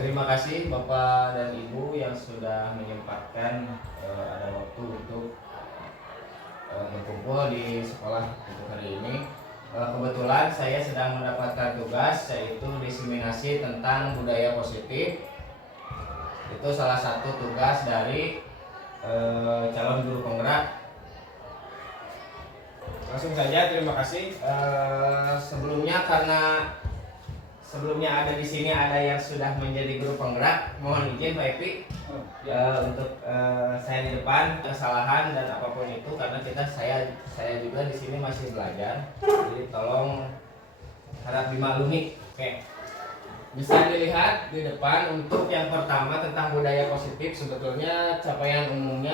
Terima kasih Bapak dan Ibu yang sudah menyempatkan ada waktu untuk berkumpul di sekolah untuk hari ini. Kebetulan saya sedang mendapatkan tugas, yaitu diseminasi tentang budaya positif. Itu salah satu tugas dari calon guru penggerak. Langsung saja, terima kasih. Sebelumnya ada di sini ada yang sudah menjadi guru penggerak. Mohon izin Pak Epi untuk saya di depan, kesalahan dan apapun itu karena saya juga di sini masih belajar. Jadi tolong harap dimaklumi. Oke. Bisa dilihat di depan untuk yang pertama tentang budaya positif. Sebetulnya capaian umum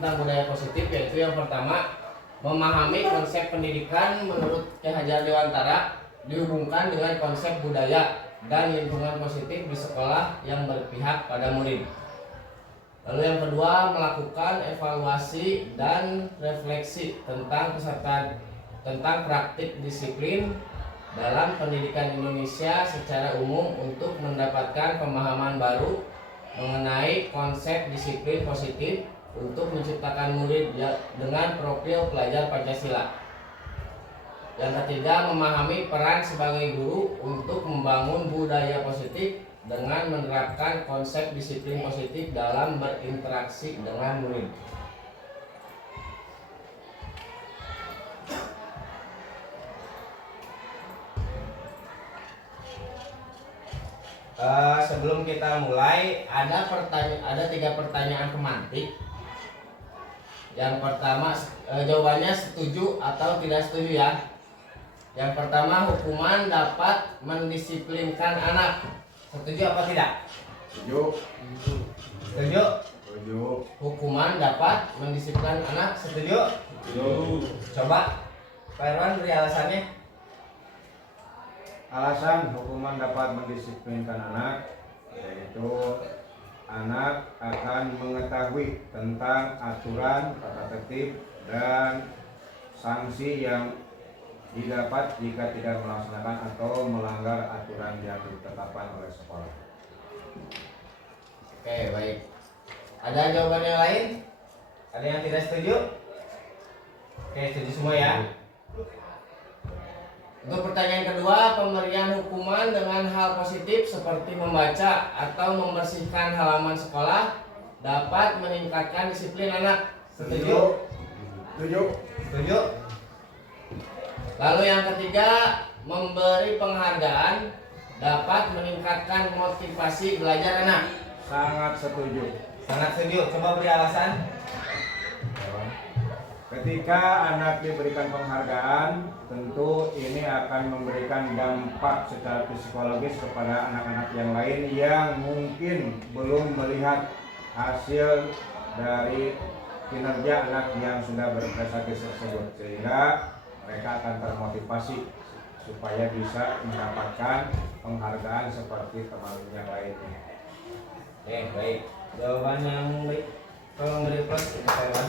tentang budaya positif yaitu yang pertama memahami konsep pendidikan menurut Ki Hajar Dewantara dihubungkan dengan konsep budaya dan lingkungan positif di sekolah yang berpihak pada murid. Lalu yang kedua, melakukan evaluasi dan refleksi tentang praktik disiplin dalam pendidikan Indonesia secara umum untuk mendapatkan pemahaman baru mengenai konsep disiplin positif untuk menciptakan murid dengan profil pelajar Pancasila. Yang ketiga, memahami peran sebagai guru untuk membangun budaya positif dengan menerapkan konsep disiplin positif dalam berinteraksi dengan murid. Sebelum kita mulai, ada 3 pertanyaan pemantik. Yang pertama, jawabannya setuju atau tidak setuju ya. Yang pertama, hukuman dapat mendisiplinkan anak. Setuju apa tidak? Setuju. Setuju? Setuju. Hukuman dapat mendisiplinkan anak. Setuju? Setuju. Coba Pak Irwan beri alasannya. Alasan hukuman dapat mendisiplinkan anak yaitu anak akan mengetahui tentang aturan, tata tertib, dan sanksi yang didapat jika tidak melaksanakan atau melanggar aturan yang ditetapkan oleh sekolah. Oke, baik. Ada jawaban yang lain? Ada yang tidak setuju? Oke, setuju semua ya. Untuk pertanyaan kedua, pemberian hukuman dengan hal positif seperti membaca atau membersihkan halaman sekolah dapat meningkatkan disiplin anak. Setuju? Setuju. Setuju? Lalu yang ketiga, memberi penghargaan dapat meningkatkan motivasi belajar anak. Sangat setuju. Sangat setuju. Coba beri alasan. Ketika anak diberikan penghargaan, tentu ini akan memberikan dampak secara psikologis kepada anak-anak yang lain yang mungkin belum melihat hasil dari kinerja anak yang sudah berprestasi tersebut, sehingga mereka akan termotivasi supaya bisa mendapatkan penghargaan seperti teman yang lainnya. Oke, baik. Jawaban yang baik. Tolong beri plus untuk Taiwan.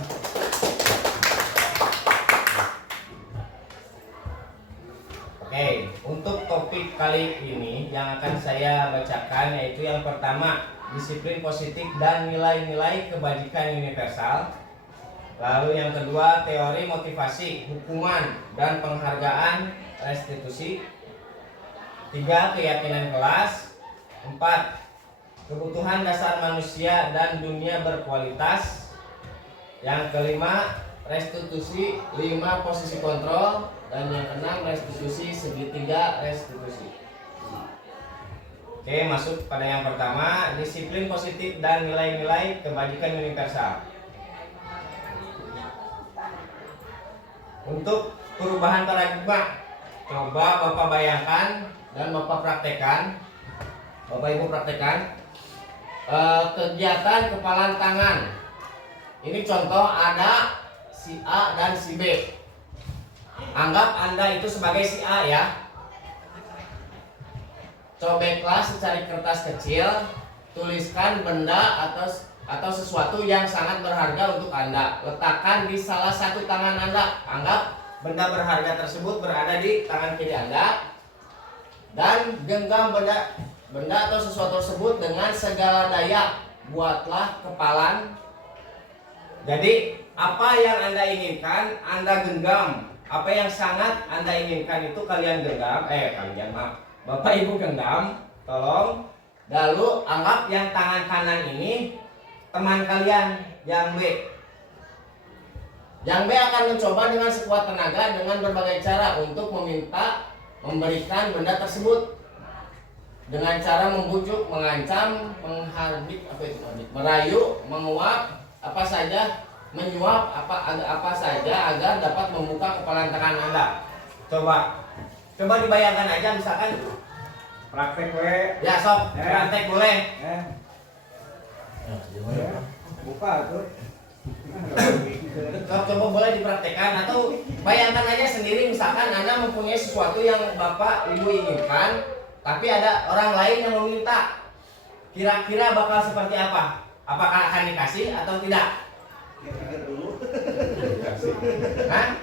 Oke, untuk topik kali ini yang akan saya bacakan yaitu yang pertama, disiplin positif dan nilai-nilai kebajikan universal. Lalu yang kedua, teori motivasi, hukuman dan penghargaan restitusi. 3, keyakinan kelas. 4, kebutuhan dasar manusia dan dunia berkualitas. Yang kelima, restitusi. 5, posisi kontrol. Dan yang keenam, restitusi segitiga restitusi. Oke, masuk pada yang pertama, disiplin positif dan nilai-nilai kebajikan universal. Untuk perubahan paradigma, coba Bapak bayangkan dan Bapak praktekkan, Bapak Ibu praktekkan kegiatan kepalan tangan. Ini contoh ada si A dan si B. Anggap Anda itu sebagai si A ya. Cobeklah secari kertas kecil, tuliskan benda atau sesuatu yang sangat berharga untuk Anda. Letakkan di salah satu tangan Anda. Anggap benda berharga tersebut berada di tangan kiri Anda. Dan genggam benda atau sesuatu tersebut dengan segala daya. Buatlah kepalan. Jadi apa yang Anda inginkan, Anda genggam. Apa yang sangat Anda inginkan itu kalian genggam. Bapak Ibu genggam, tolong. Lalu anggap yang tangan kanan ini teman kalian yang B. Yang B akan mencoba dengan sekuat tenaga dengan berbagai cara untuk memberikan benda tersebut. Dengan cara membujuk, mengancam, menghardik, merayu, menguap, apa saja, menyuap apa saja agar dapat membuka kepalan tangan Anda. Coba dibayangkan aja misalkan Praktek we. ya sok, praktek boleh. Buka tuh. Coba boleh dipraktekkan atau bayangkan aja sendiri misalkan Anda mempunyai sesuatu yang Bapak Ibu inginkan, tapi ada orang lain yang meminta. Kira-kira bakal seperti apa? Apakah akan dikasih atau tidak? Hah?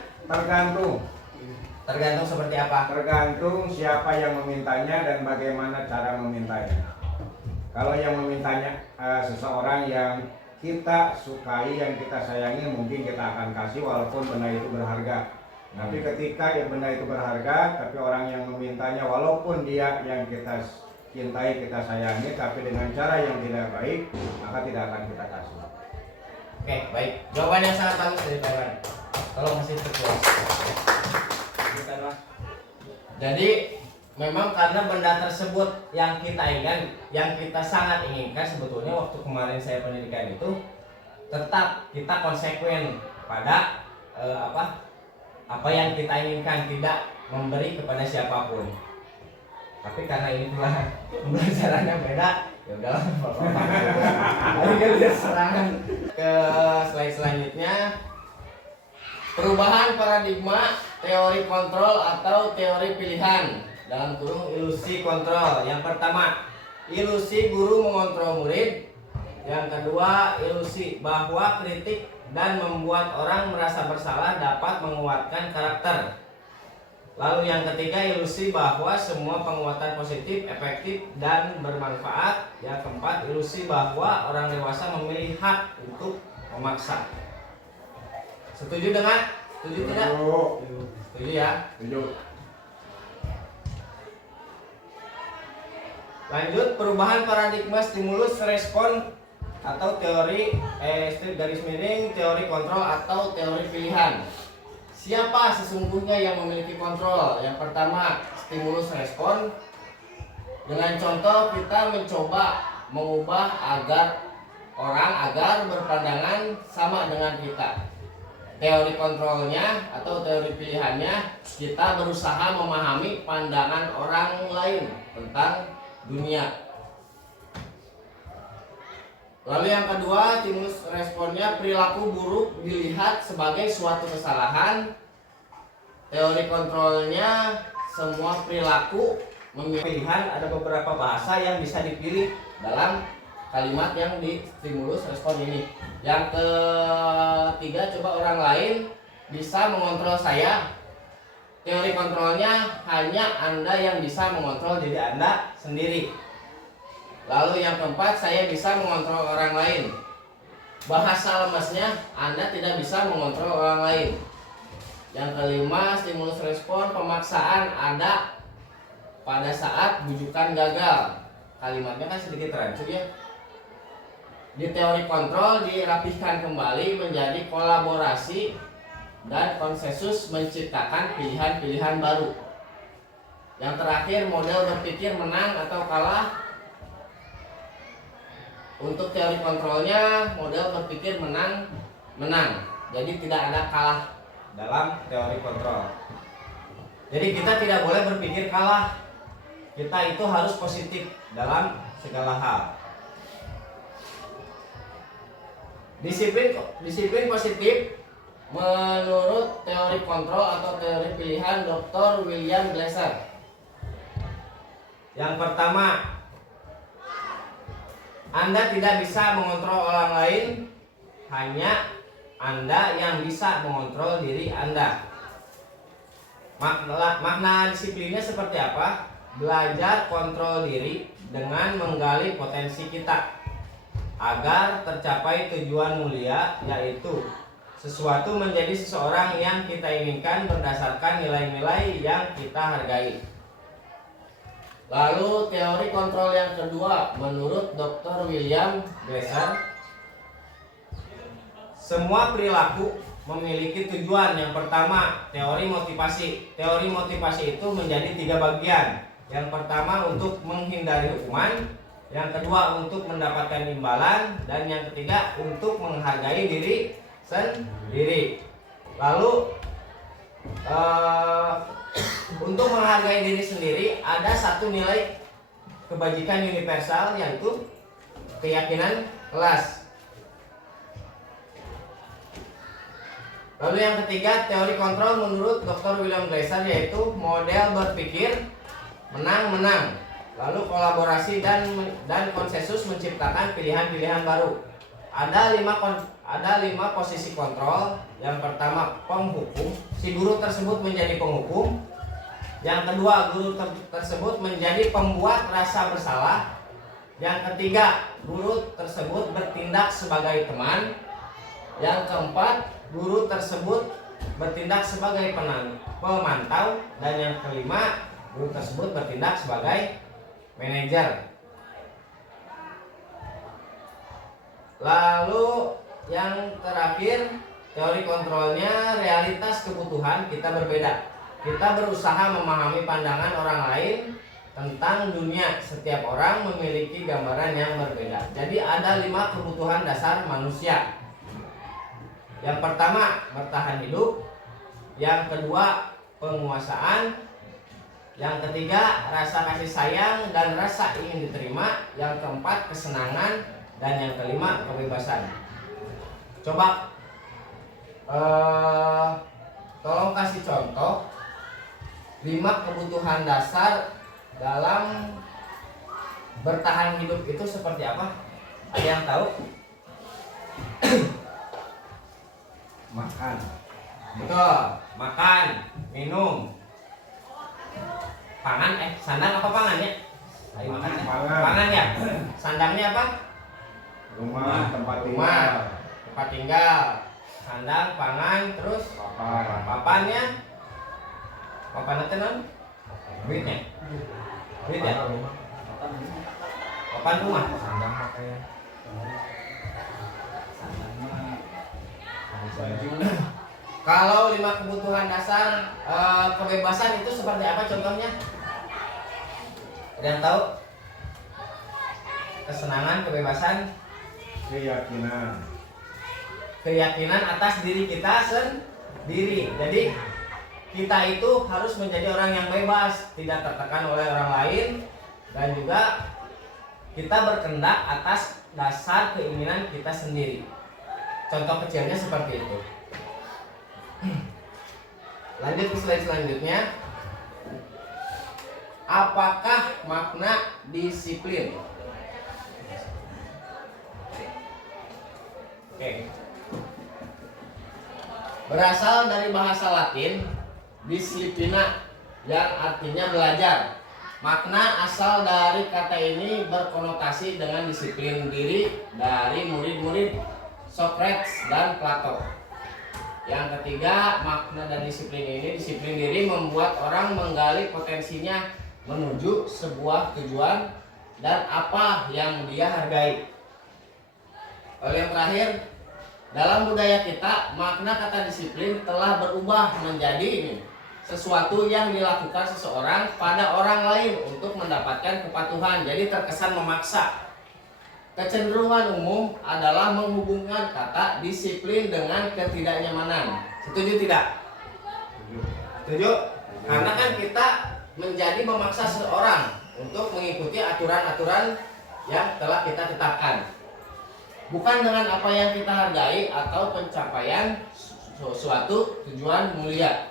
Tergantung seperti apa? Tergantung siapa yang memintanya dan bagaimana cara memintanya. Kalau yang memintanya seseorang yang kita sukai, yang kita sayangi, mungkin kita akan kasih walaupun benda itu berharga. Tapi ketika benda itu berharga, tapi orang yang memintanya walaupun dia yang kita cintai, kita sayangi, tapi dengan cara yang tidak baik, maka tidak akan kita kasih. Oke, baik. Jawaban yang sangat bagus dari Pak Iwan. Tolong kasih terpuas. Jadi memang karena benda tersebut yang kita inginkan, yang kita sangat inginkan, sebetulnya waktu kemarin saya pendidikan itu tetap kita konsekuen pada apa yang kita inginkan, tidak memberi kepada siapapun. Tapi karena ini pula pembelajarannya beda, ya udahlah. Ayo kita serangan ke slide selanjutnya. Perubahan paradigma teori kontrol atau teori pilihan, dalam kurung ilusi kontrol. Yang pertama, ilusi guru mengontrol murid. Yang kedua, ilusi bahwa kritik dan membuat orang merasa bersalah dapat menguatkan karakter. Lalu yang ketiga, ilusi bahwa semua penguatan positif, efektif, dan bermanfaat. Yang keempat, ilusi bahwa orang dewasa memilih hak untuk memaksa. Setuju dengan? Setuju tidak? Setuju ya? Setuju. Lanjut, perubahan paradigma stimulus respon atau teori garis miring teori kontrol atau teori pilihan. Siapa sesungguhnya yang memiliki kontrol? Yang pertama, stimulus respon. Dengan contoh kita mencoba mengubah agar berpandangan sama dengan kita. Teori kontrolnya atau teori pilihannya, kita berusaha memahami pandangan orang lain tentang dunia. Lalu yang kedua, stimulus responnya, perilaku buruk dilihat sebagai suatu kesalahan. Teori kontrolnya, semua perilaku memiliki pilihan. Ada beberapa bahasa yang bisa dipilih dalam kalimat yang di stimulus respon ini. Yang ketiga, coba orang lain bisa mengontrol saya. Teori kontrolnya, hanya Anda yang bisa mengontrol diri Anda sendiri. Lalu yang keempat, saya bisa mengontrol orang lain. Bahasa lemesnya, Anda tidak bisa mengontrol orang lain. Yang kelima, stimulus respon, pemaksaan ada pada saat bujukan gagal. Kalimatnya kan sedikit rancu ya. Di teori kontrol dirapihkan kembali menjadi kolaborasi dan konsensus menciptakan pilihan-pilihan baru. Yang terakhir, model berpikir menang atau kalah Untuk teori kontrolnya model berpikir menang. Jadi tidak ada kalah dalam teori kontrol. Jadi kita tidak boleh berpikir kalah. Kita itu harus positif dalam segala hal. Disiplin positif menurut teori kontrol atau teori pilihan Dr. William Glasser. Yang pertama, Anda tidak bisa mengontrol orang lain, hanya Anda yang bisa mengontrol diri Anda. Makna disiplinnya seperti apa? Belajar kontrol diri dengan menggali potensi kita agar tercapai tujuan mulia, yaitu sesuatu menjadi seseorang yang kita inginkan berdasarkan nilai-nilai yang kita hargai. Lalu teori kontrol yang kedua menurut Dr. William Glasser, semua perilaku memiliki tujuan. Yang pertama, teori motivasi. Teori motivasi itu menjadi 3 bagian. Yang pertama untuk menghindari hukuman, yang kedua untuk mendapatkan imbalan, dan yang ketiga untuk menghargai diri sendiri. Lalu untuk menghargai diri sendiri ada satu nilai kebajikan universal, yaitu keyakinan kelas. Lalu yang ketiga, teori kontrol menurut Dr. William Glasser, yaitu model berpikir menang-menang. Lalu kolaborasi dan konsensus menciptakan pilihan-pilihan baru. Ada 5 posisi kontrol. Yang pertama, penghukum. Si guru tersebut menjadi penghukum. Yang kedua, guru tersebut menjadi pembuat rasa bersalah. Yang ketiga, guru tersebut bertindak sebagai teman. Yang keempat, guru tersebut bertindak sebagai pemantau. Dan yang kelima, guru tersebut bertindak sebagai manajer. Lalu yang terakhir, teori kontrolnya realitas kebutuhan kita berbeda. Kita berusaha memahami pandangan orang lain tentang dunia. Setiap orang memiliki gambaran yang berbeda. Jadi ada 5 kebutuhan dasar manusia. Yang pertama, bertahan hidup. Yang kedua, penguasaan. Yang ketiga, rasa kasih sayang dan rasa ingin diterima. Yang keempat, kesenangan. Dan yang kelima, kebebasan. Coba tolong kasih contoh 5 kebutuhan dasar dalam bertahan hidup itu seperti apa? Ada yang tahu? Makan. Betul, makan, minum. Pangan, sandang apa pangan ya? Ayo makan ya. Pangan ya. Sandangnya apa? Rumah, tempat Rumah, tinggal. tempat tinggal. Sandang, pangan, terus Papan. papannya. Papan itu non? Duitnya. Duit ya? Papan rumah. Sandang pakai Kalau 5 kebutuhan dasar kebebasan itu seperti apa contohnya? Ada yang tahu? Kesenangan, kebebasan, Keyakinan. keyakinan atas diri kita sendiri. Jadi kita itu harus menjadi orang yang bebas, tidak tertekan oleh orang lain, dan juga kita berkehendak atas dasar keinginan kita sendiri. Contoh kecilnya seperti itu. Lanjut ke slide selanjutnya. Apakah makna disiplin? Oke. Berasal dari bahasa Latin disciplina yang artinya belajar. Makna asal dari kata ini berkonotasi dengan disiplin diri dari murid-murid Socrates dan Plato. Yang ketiga, makna dan disiplin ini, disiplin diri membuat orang menggali potensinya menuju sebuah tujuan dan apa yang dia hargai. Lalu yang terakhir, dalam budaya kita, makna kata disiplin telah berubah menjadi sesuatu yang dilakukan seseorang pada orang lain untuk mendapatkan kepatuhan. Jadi terkesan memaksa. kecenderungan umum adalah menghubungkan kata disiplin dengan ketidaknyamanan. Setuju tidak? Setuju? Karena kan kita menjadi memaksa seseorang untuk mengikuti aturan-aturan yang telah kita tetapkan, bukan dengan apa yang kita hargai atau pencapaian suatu tujuan mulia.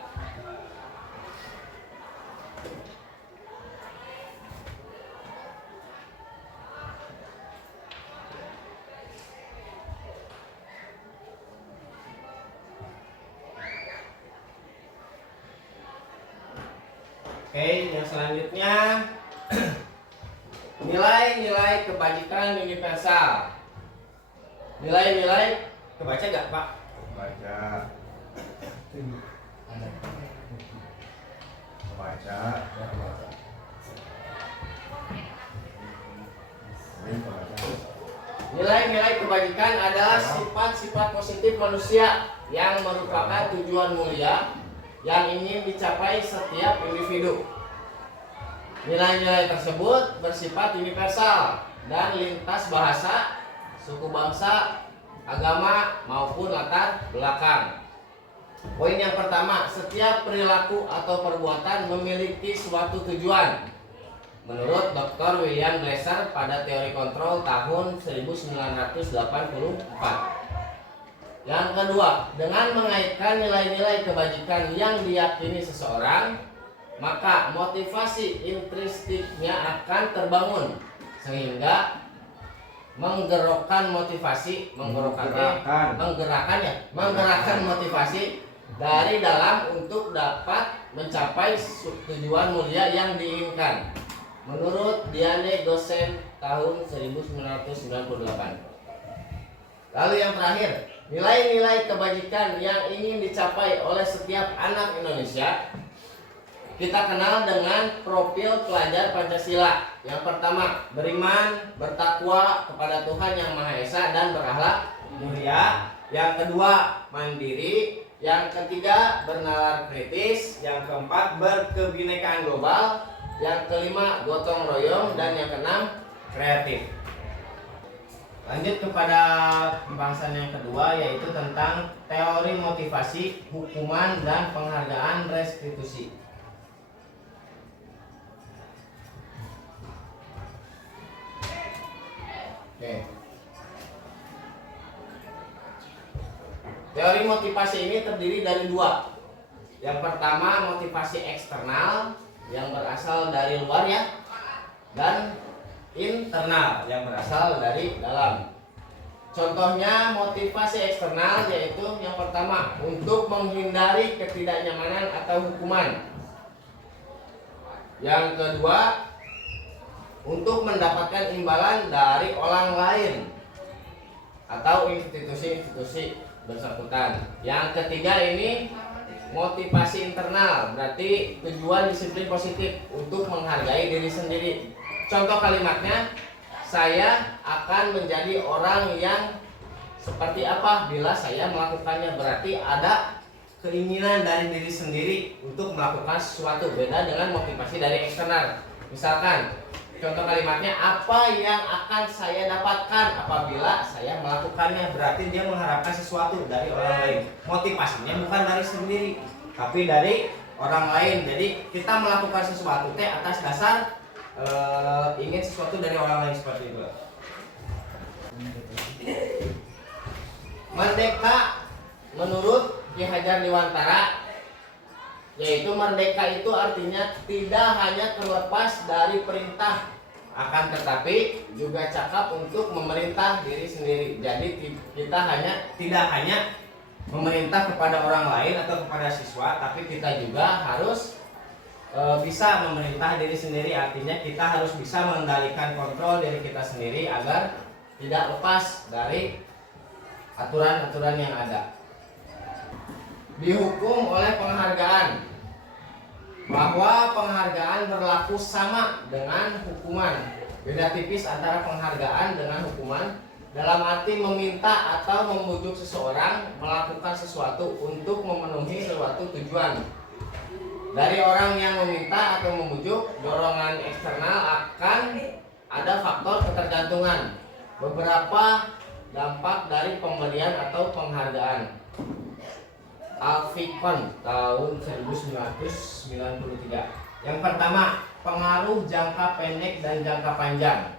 Oke, yang selanjutnya nilai-nilai kebajikan universal. Nilai-nilai kebaca gak Pak? Baca. Baca. Nilai-nilai kebajikan adalah sifat-sifat positif manusia yang merupakan tujuan mulia yang ingin dicapai setiap individu. Nilai-nilai tersebut bersifat universal dan lintas bahasa, suku bangsa, agama maupun latar belakang. Poin yang pertama, setiap perilaku atau perbuatan memiliki suatu tujuan. Menurut Dr. William Glasser pada teori kontrol tahun 1984. Yang kedua, dengan mengaitkan nilai-nilai kebajikan yang diyakini seseorang, maka motivasi intrinstiknya akan terbangun sehingga menggerakkan motivasi dari dalam untuk dapat mencapai tujuan mulia yang diinginkan. Menurut Diane Gossen tahun 1998. Lalu yang terakhir, nilai-nilai kebajikan yang ingin dicapai oleh setiap anak Indonesia kita kenal dengan profil pelajar Pancasila. Yang pertama, beriman, bertakwa kepada Tuhan Yang Maha Esa dan berakhlak mulia. Yang kedua, mandiri. Yang ketiga, bernalar kritis. Yang keempat, berkebinekaan global. Yang kelima, gotong royong. Dan yang keenam, kreatif. Lanjut kepada pembahasan yang kedua, yaitu tentang teori motivasi, hukuman, dan penghargaan restitusi. Oke. Teori motivasi ini terdiri dari dua. Yang pertama, motivasi eksternal yang berasal dari luar ya, dan internal yang berasal dari dalam. Contohnya motivasi eksternal yaitu yang pertama, untuk menghindari ketidaknyamanan atau hukuman. Yang kedua, untuk mendapatkan imbalan dari orang lain atau institusi-institusi bersangkutan. Yang ketiga ini motivasi internal, berarti tujuan disiplin positif untuk menghargai diri sendiri. Contoh kalimatnya, saya akan menjadi orang yang seperti apa bila saya melakukannya. Berarti ada keinginan dari diri sendiri untuk melakukan sesuatu, beda dengan motivasi dari eksternal. Misalkan, contoh kalimatnya, apa yang akan saya dapatkan apabila saya melakukannya. Berarti dia mengharapkan sesuatu dari orang lain. Motivasinya bukan dari sendiri, tapi dari orang lain. Jadi kita melakukan sesuatu atas dasar ingin sesuatu dari orang lain, seperti itu. Merdeka menurut Ki Hajar Dewantara, yaitu merdeka itu artinya tidak hanya terlepas dari perintah, akan tetapi juga cakap untuk memerintah diri sendiri. Jadi kita tidak hanya memerintah kepada orang lain atau kepada siswa, tapi kita juga harus bisa memerintah diri sendiri. Artinya kita harus bisa mengendalikan kontrol diri kita sendiri agar tidak lepas dari aturan-aturan yang ada. Dihukum oleh penghargaan, bahwa penghargaan berlaku sama dengan hukuman. Beda tipis antara penghargaan dengan hukuman, dalam arti meminta atau membujuk seseorang melakukan sesuatu untuk memenuhi suatu tujuan. Dari orang yang meminta atau membujuk, dorongan eksternal akan ada faktor ketergantungan. beberapa dampak dari pemberian atau penghargaan. Alfikon tahun 1993. Yang pertama, pengaruh jangka pendek dan jangka panjang.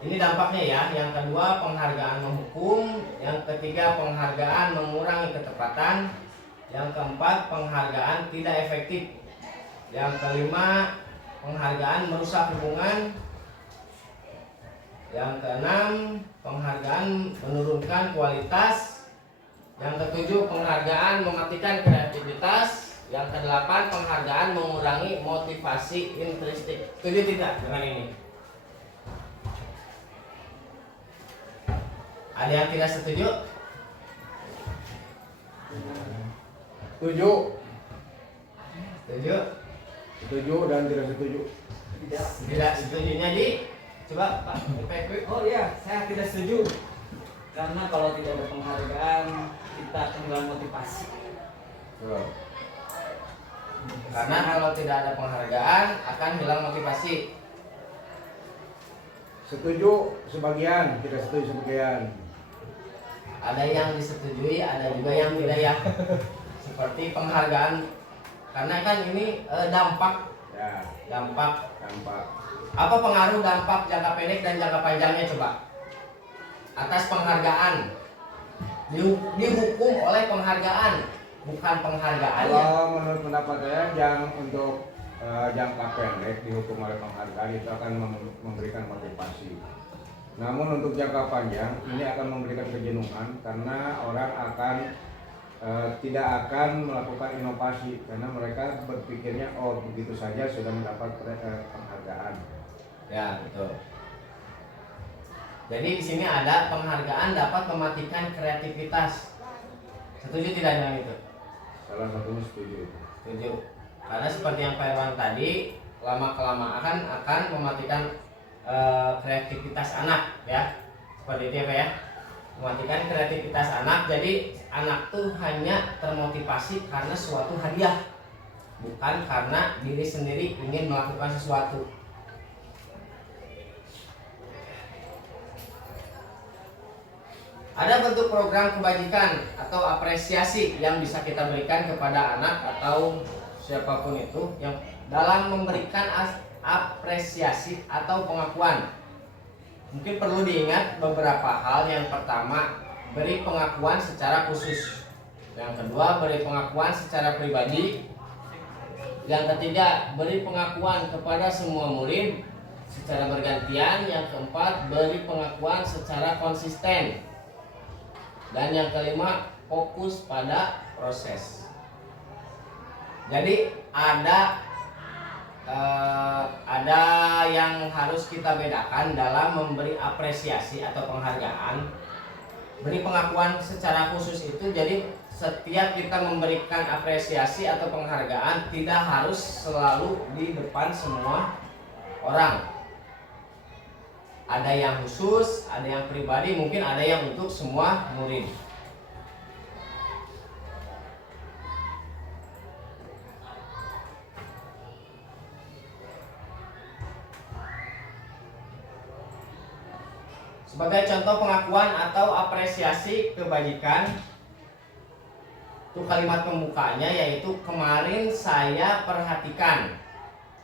Ini dampaknya ya. Yang kedua, penghargaan menghukum. Yang ketiga, penghargaan mengurangi ketepatan. Yang keempat, penghargaan tidak efektif. Yang kelima, penghargaan merusak hubungan. Yang keenam, penghargaan menurunkan kualitas. Yang ketujuh, penghargaan mematikan kreativitas. Yang kedelapan, penghargaan mengurangi motivasi intrinsik. Setuju tidak dengan ini? Ada yang tidak setuju? Setuju. Setuju? Setuju dan tidak setuju. Tidak setujunya di? Coba Pak. Oh iya, saya tidak setuju. Karena kalau tidak ada penghargaan, kita akan hilang motivasi. Karena kalau tidak ada penghargaan akan hilang motivasi. Setuju sebagian, tidak setuju sebagian. Ada yang disetujui, ada juga yang tidak ya. Seperti penghargaan, karena kan ini dampak. Ya, Dampak. dampak. Apa pengaruh dampak jangka pendek dan jangka panjangnya coba? Atas penghargaan. Dihukum oleh penghargaan, bukan penghargaannya. Kalau menurut pendapat saya, yang untuk jangka pendek dihukum oleh penghargaan itu akan memberikan motivasi. Namun untuk jangka panjang ini akan memberikan kejenuhan karena orang akan tidak akan melakukan inovasi karena mereka berpikirnya oh begitu saja sudah mendapat penghargaan. Ya betul. Jadi di sini ada penghargaan dapat mematikan kreativitas. Setuju tidak dengan itu? Salah satunya setuju. Setuju. Karena seperti yang Pak Irwan tadi, lama kelamaan akan mematikan kreativitas anak, ya. Seperti itu ya Pak ya. Mematikan kreativitas anak. Jadi anak tuh hanya termotivasi karena suatu hadiah, bukan karena diri sendiri ingin melakukan sesuatu. Ada bentuk program kebajikan atau apresiasi yang bisa kita berikan kepada anak atau siapapun itu yang dalam memberikan apresiasi atau pengakuan. Mungkin perlu diingat beberapa hal. Yang pertama, beri pengakuan secara khusus. Yang kedua, beri pengakuan secara pribadi. Yang ketiga, beri pengakuan kepada semua murid secara bergantian. Yang keempat, beri pengakuan secara konsisten. Dan yang kelima, fokus pada proses. Jadi ada yang harus kita bedakan dalam memberi apresiasi atau penghargaan. Beri pengakuan secara khusus itu jadi setiap kita memberikan apresiasi atau penghargaan tidak harus selalu di depan semua orang. Ada yang khusus, ada yang pribadi, mungkin ada yang untuk semua murid. Sebagai contoh pengakuan atau apresiasi kebajikan, itu kalimat pembukanya yaitu kemarin saya perhatikan.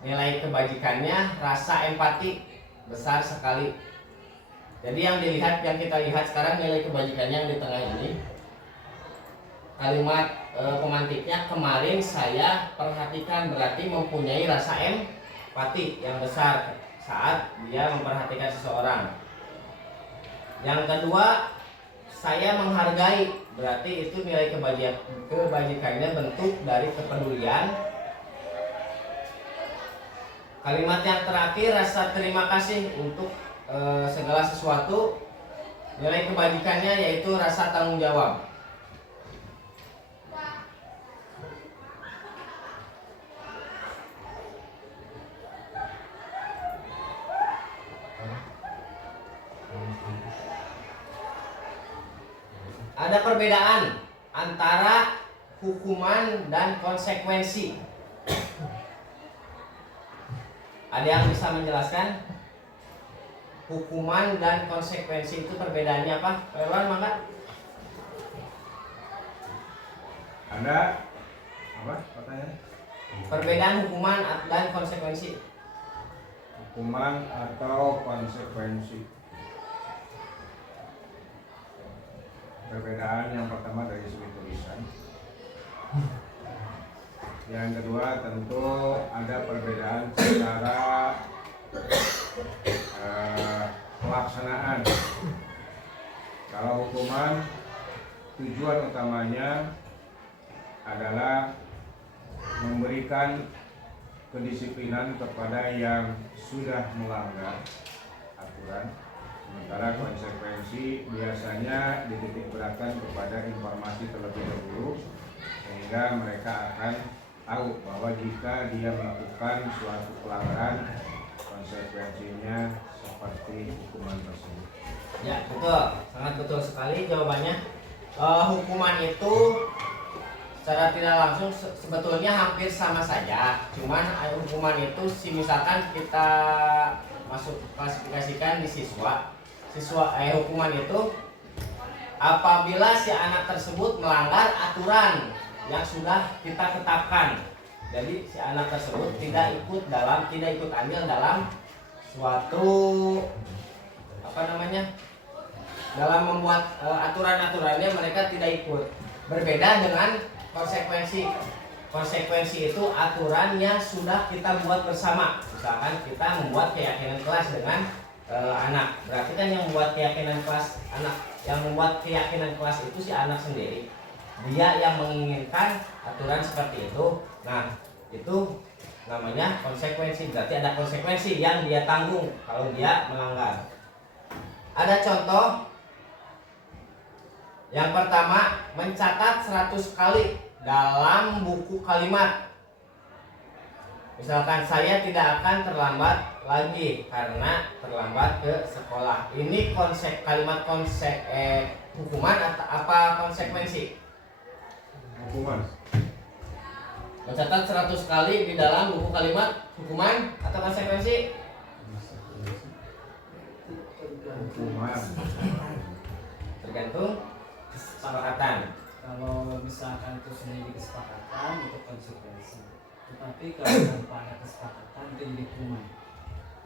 Nilai kebajikannya rasa empati besar sekali. Jadi yang kita lihat sekarang nilai kebajikannya yang di tengah ini. Kalimat pemantiknya kemarin saya perhatikan berarti mempunyai rasa empati yang besar saat dia memperhatikan seseorang. Yang kedua, saya menghargai berarti itu nilai kebajikannya bentuk dari kepedulian. Kalimat yang terakhir, rasa terima kasih untuk segala sesuatu. Nilai kebajikannya yaitu rasa tanggung jawab. Ada perbedaan antara hukuman dan konsekuensi. Ada yang bisa menjelaskan? hukuman dan konsekuensi itu perbedaannya apa? Pak Irwan, maka Ada apa pertanyaan? perbedaan hukuman dan konsekuensi. Hukuman atau konsekuensi. Perbedaan yang pertama dari segi tulisan. Yang kedua tentu ada perbedaan secara pelaksanaan. Kalau hukuman tujuan utamanya adalah memberikan kedisiplinan kepada yang sudah melanggar aturan, sementara konsekuensi biasanya dititik beratkan kepada informasi terlebih dahulu sehingga mereka akan tahu bahwa jika dia melakukan suatu pelanggaran konsekuensinya seperti hukuman tersebut. Ya, betul, sangat betul sekali jawabannya. Hukuman itu secara tidak langsung sebetulnya hampir sama saja. Cuman hukuman itu misalkan kita masuk klasifikasikan di siswa. Hukuman itu apabila si anak tersebut melanggar aturan yang sudah kita tetapkan. Jadi si anak tersebut tidak ikut andil dalam suatu dalam membuat aturan-aturannya, mereka tidak ikut. Berbeda dengan konsekuensi. Konsekuensi itu aturannya sudah kita buat bersama. Misalkan kita membuat keyakinan kelas dengan anak, berarti kan yang membuat keyakinan kelas itu si anak sendiri. Dia yang menginginkan aturan seperti itu. Nah, itu namanya konsekuensi. Berarti ada konsekuensi yang dia tanggung kalau dia melanggar. Ada contoh. Yang pertama, mencatat 100 kali dalam buku kalimat. Misalkan saya tidak akan terlambat lagi karena terlambat ke sekolah. Ini hukuman atau apa konsekuensi? Hukuman. Mencatat 100 kali di dalam buku kalimat, hukuman atau konsekuensi? Hukuman. Tergantung kesepakatan. Kalau misalkan itu sendiri kesepakatan itu konsekuensi, tetapi kalau tanpa ada kesepakatan itu jadi hukuman.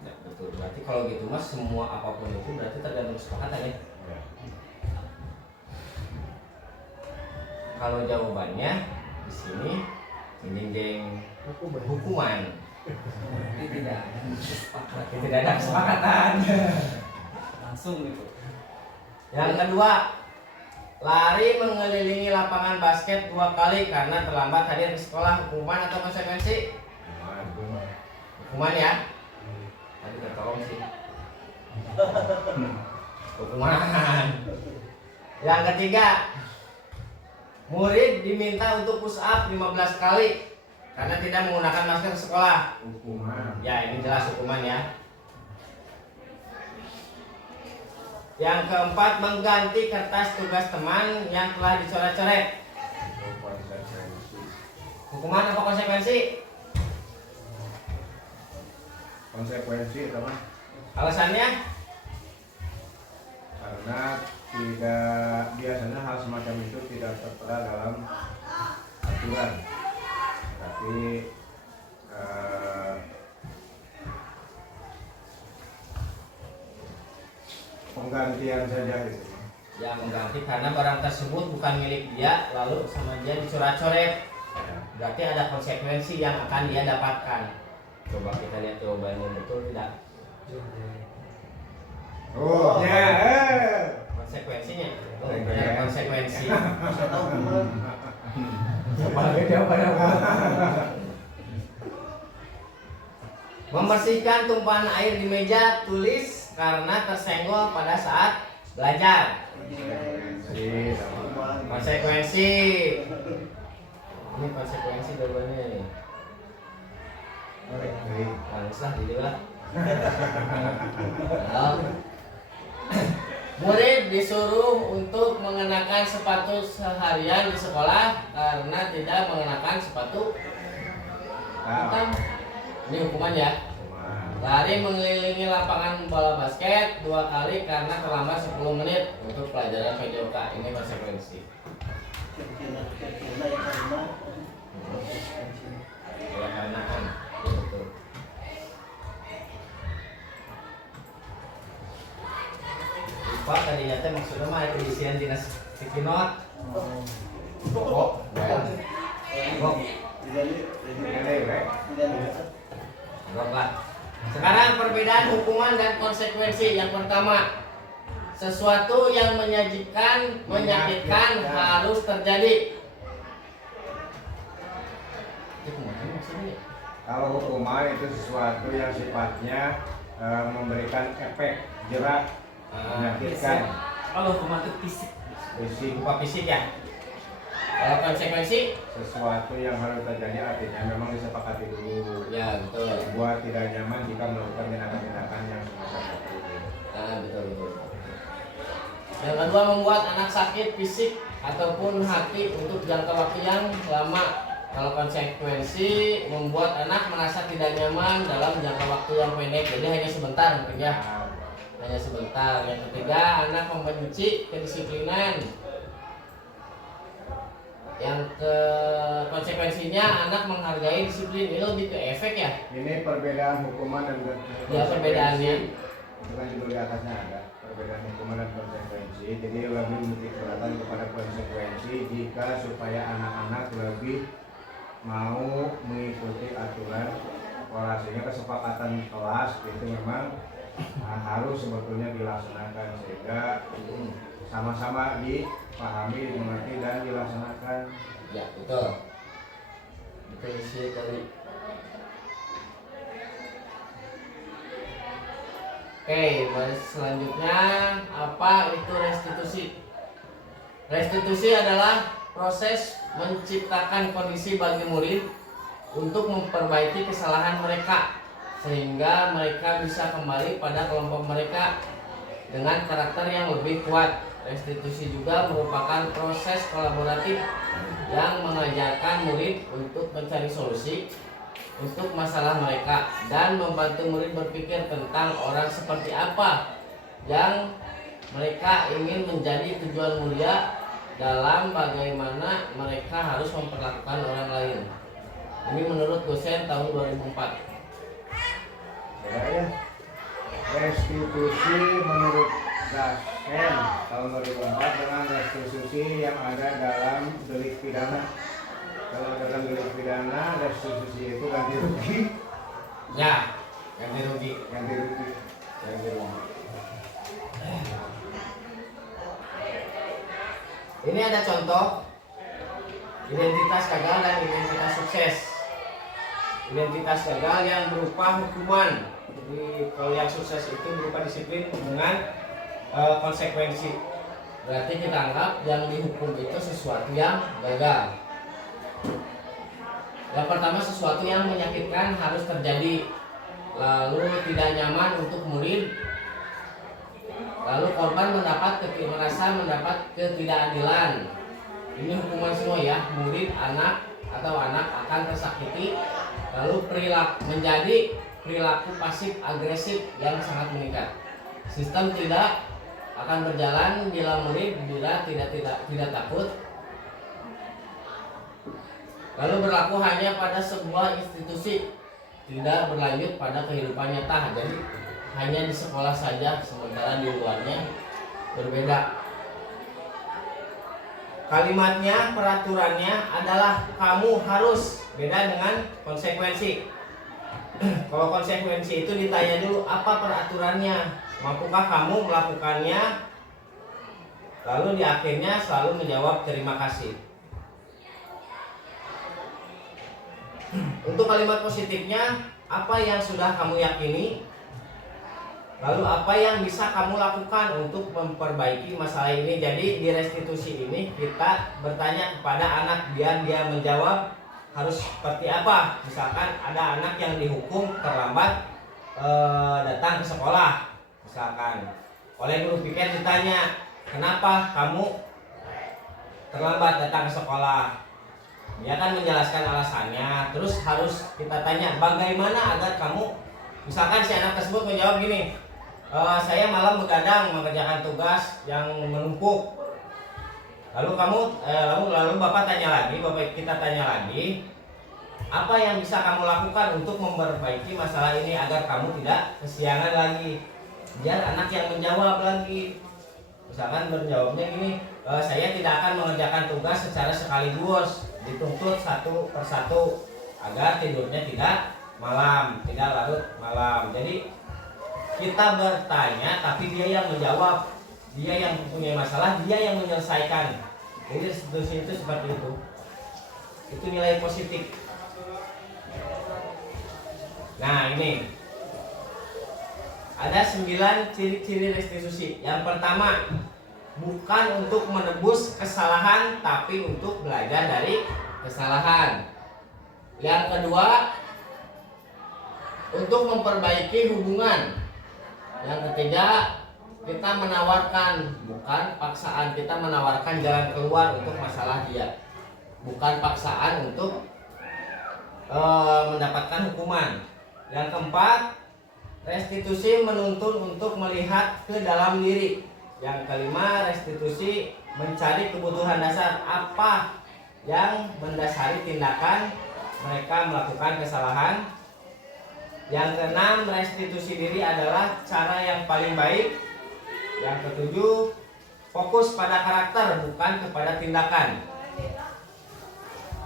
Ya, betul. Berarti kalau gitu mas, semua apapun itu berarti tergantung kesepakatan ya. Kalau jawabannya di sini jeng hukuman. Berarti tidak ada kesepakatan. Tidak ada kesepakatan. Langsung gitu. Yang kedua, lari mengelilingi lapangan basket 2 kali karena terlambat hadir ke sekolah, hukuman atau konsekuensi? Hukuman ya. Tadi tertolong sih. Hukuman. Yang ketiga, murid diminta untuk push up 15 kali karena tidak menggunakan masker ke sekolah. Hukuman. Ya, ini jelas hukuman ya. Yang keempat, mengganti kertas tugas teman yang telah dicoret-coret. Hukuman apa konsekuensi? Konsekuensi teman. Alasannya? Karena biasanya hal semacam itu tidak tertera dalam aturan, tapi penggantian saja gitu. Ya, mengganti karena barang tersebut bukan milik dia, lalu sama dia dicoret-coret. Berarti ada konsekuensi yang akan dia dapatkan. Coba kita lihat jawabannya betul tidak? Oh, ya. Konsekuensinya. Oh, ada konsekuensi. Coba lihat jawabannya. Membersihkan tumpahan air di meja tulis karena tersenggol pada saat belajar. Konsekuensi. Ini konsekuensi jawabannya nih. Langslah gitu lah. Murid disuruh untuk mengenakan sepatu seharian di sekolah karena tidak mengenakan sepatu hitam. Ini hukuman ya. Lari mengelilingi lapangan bola basket 2 kali karena terlambat 10 menit untuk pelajaran PJOK. Ini konsekuensi. Karenaan. Betul. Lupa tadinya teh maksudnya mah isian dinas sticky note. Oh, bayar. Oh, enggak. Sekarang perbedaan hukuman dan konsekuensi. Yang pertama, sesuatu yang menyajikan, menyakitkan harus terjadi. Kalau hukuman itu sesuatu yang sifatnya memberikan efek jerak, menyakitkan, Kalau hukuman itu fisik, fisik. berupa fisik ya. Kalau konsekuensi, Sesuatu yang harus terjadi artinya memang disepakati dulu. ya betul. Buat tidak nyaman jika melakukan tindakan-tindakan yang semacam itu. Nah, betul. Yang kedua, membuat anak sakit fisik ataupun hati untuk jangka waktu yang lama. Kalau konsekuensi, membuat anak merasa tidak nyaman dalam jangka waktu yang pendek, jadi hanya sebentar mungkin ya, hanya sebentar. Yang ketiga, anak membenci kedisiplinan. Yang ke konsekuensinya, anak menghargai disiplin. Ini lebih ke efek ya. Ini perbedaan hukuman dan konsekuensi. Ya, perbedaannya. Itu kan juga di atasnya ada perbedaan hukuman dan konsekuensi. Jadi lebih menitik beratkan kepada konsekuensi jika supaya anak-anak lebih mau mengikuti aturan sekolah, sehingga kesepakatan kelas itu memang harus sebetulnya dilaksanakan sehingga sama-sama dipahami, dimengerti dan dilaksanakan. Ya, betul. Betul sih kali. Oke, selanjutnya apa itu restitusi? Restitusi adalah proses menciptakan kondisi bagi murid untuk memperbaiki kesalahan mereka sehingga mereka bisa kembali pada kelompok mereka dengan karakter yang lebih kuat. Restitusi juga merupakan proses kolaboratif yang mengajarkan murid untuk mencari solusi untuk masalah mereka dan membantu murid berpikir tentang orang seperti apa yang mereka ingin menjadi, tujuan mulia dalam bagaimana mereka harus memperlakukan orang lain. Ini menurut dosen tahun 2004. Ya. Restitusi menurut dosen tahun 2004 dengan restitusi yang ada dalam delik pidana. Kalau dalam delik pidana, restitusi itu ganti rugi. Ya, ganti rugi. Ganti rugi. Ganti rugi. Ini ada contoh identitas gagal dan identitas sukses. Identitas gagal yang berupa hukuman. Jadi kalau yang sukses itu berupa disiplin dengan konsekuensi. Berarti kita anggap yang dihukum itu sesuatu yang gagal. Yang pertama, sesuatu yang menyakitkan harus terjadi, lalu tidak nyaman untuk murid, lalu korban merasa mendapat ketidakadilan. Ini hukuman semua ya, murid, anak atau anak akan tersakiti, lalu menjadi perilaku pasif agresif yang sangat meningkat. Sistem tidak akan berjalan bila murid tidak takut, lalu berlaku hanya pada sebuah institusi, tidak berlanjut pada kehidupan nyata. Jadi hanya di sekolah saja, sementara di luarnya berbeda. Kalimatnya, peraturannya adalah kamu harus, beda dengan konsekuensi. Kalau konsekuensi itu ditanya dulu apa peraturannya, mampukah kamu melakukannya, lalu di akhirnya selalu menjawab terima kasih. Untuk kalimat positifnya, apa yang sudah kamu yakini, lalu apa yang bisa kamu lakukan untuk memperbaiki masalah ini. Jadi di restitusi ini kita bertanya kepada anak biar dia menjawab harus seperti apa. Misalkan ada anak yang dihukum terlambat datang ke sekolah, misalkan oleh guru piket ditanya, kenapa kamu terlambat datang ke sekolah? Dia akan menjelaskan alasannya. Terus harus kita tanya, bagaimana agar kamu Misalkan si anak tersebut menjawab gini, saya malam begadang mengerjakan tugas yang menumpuk. Lalu bapak kita tanya lagi, apa yang bisa kamu lakukan untuk memperbaiki masalah ini agar kamu tidak kesiangan lagi? Biar anak yang menjawab lagi. Misalkan berjawabnya gini, saya tidak akan mengerjakan tugas secara sekaligus, dituntut satu persatu agar tidurnya tidak larut malam. Jadi kita bertanya tapi dia yang menjawab, dia yang punya masalah, dia yang menyelesaikan. Jadi restitusi itu seperti itu. Itu nilai positif. Nah, ini ada 9 ciri-ciri restitusi. Yang pertama, bukan untuk menebus kesalahan tapi untuk belajar dari kesalahan. Yang kedua, untuk memperbaiki hubungan. Yang ketiga, kita menawarkan, bukan paksaan, kita menawarkan jalan keluar untuk masalah dia, bukan paksaan untuk mendapatkan hukuman. Yang keempat, restitusi menuntun untuk melihat ke dalam diri. Yang kelima, restitusi mencari kebutuhan dasar apa yang mendasari tindakan mereka melakukan kesalahan. Yang keenam, restitusi diri adalah cara yang paling baik. Yang ketujuh, fokus pada karakter bukan kepada tindakan.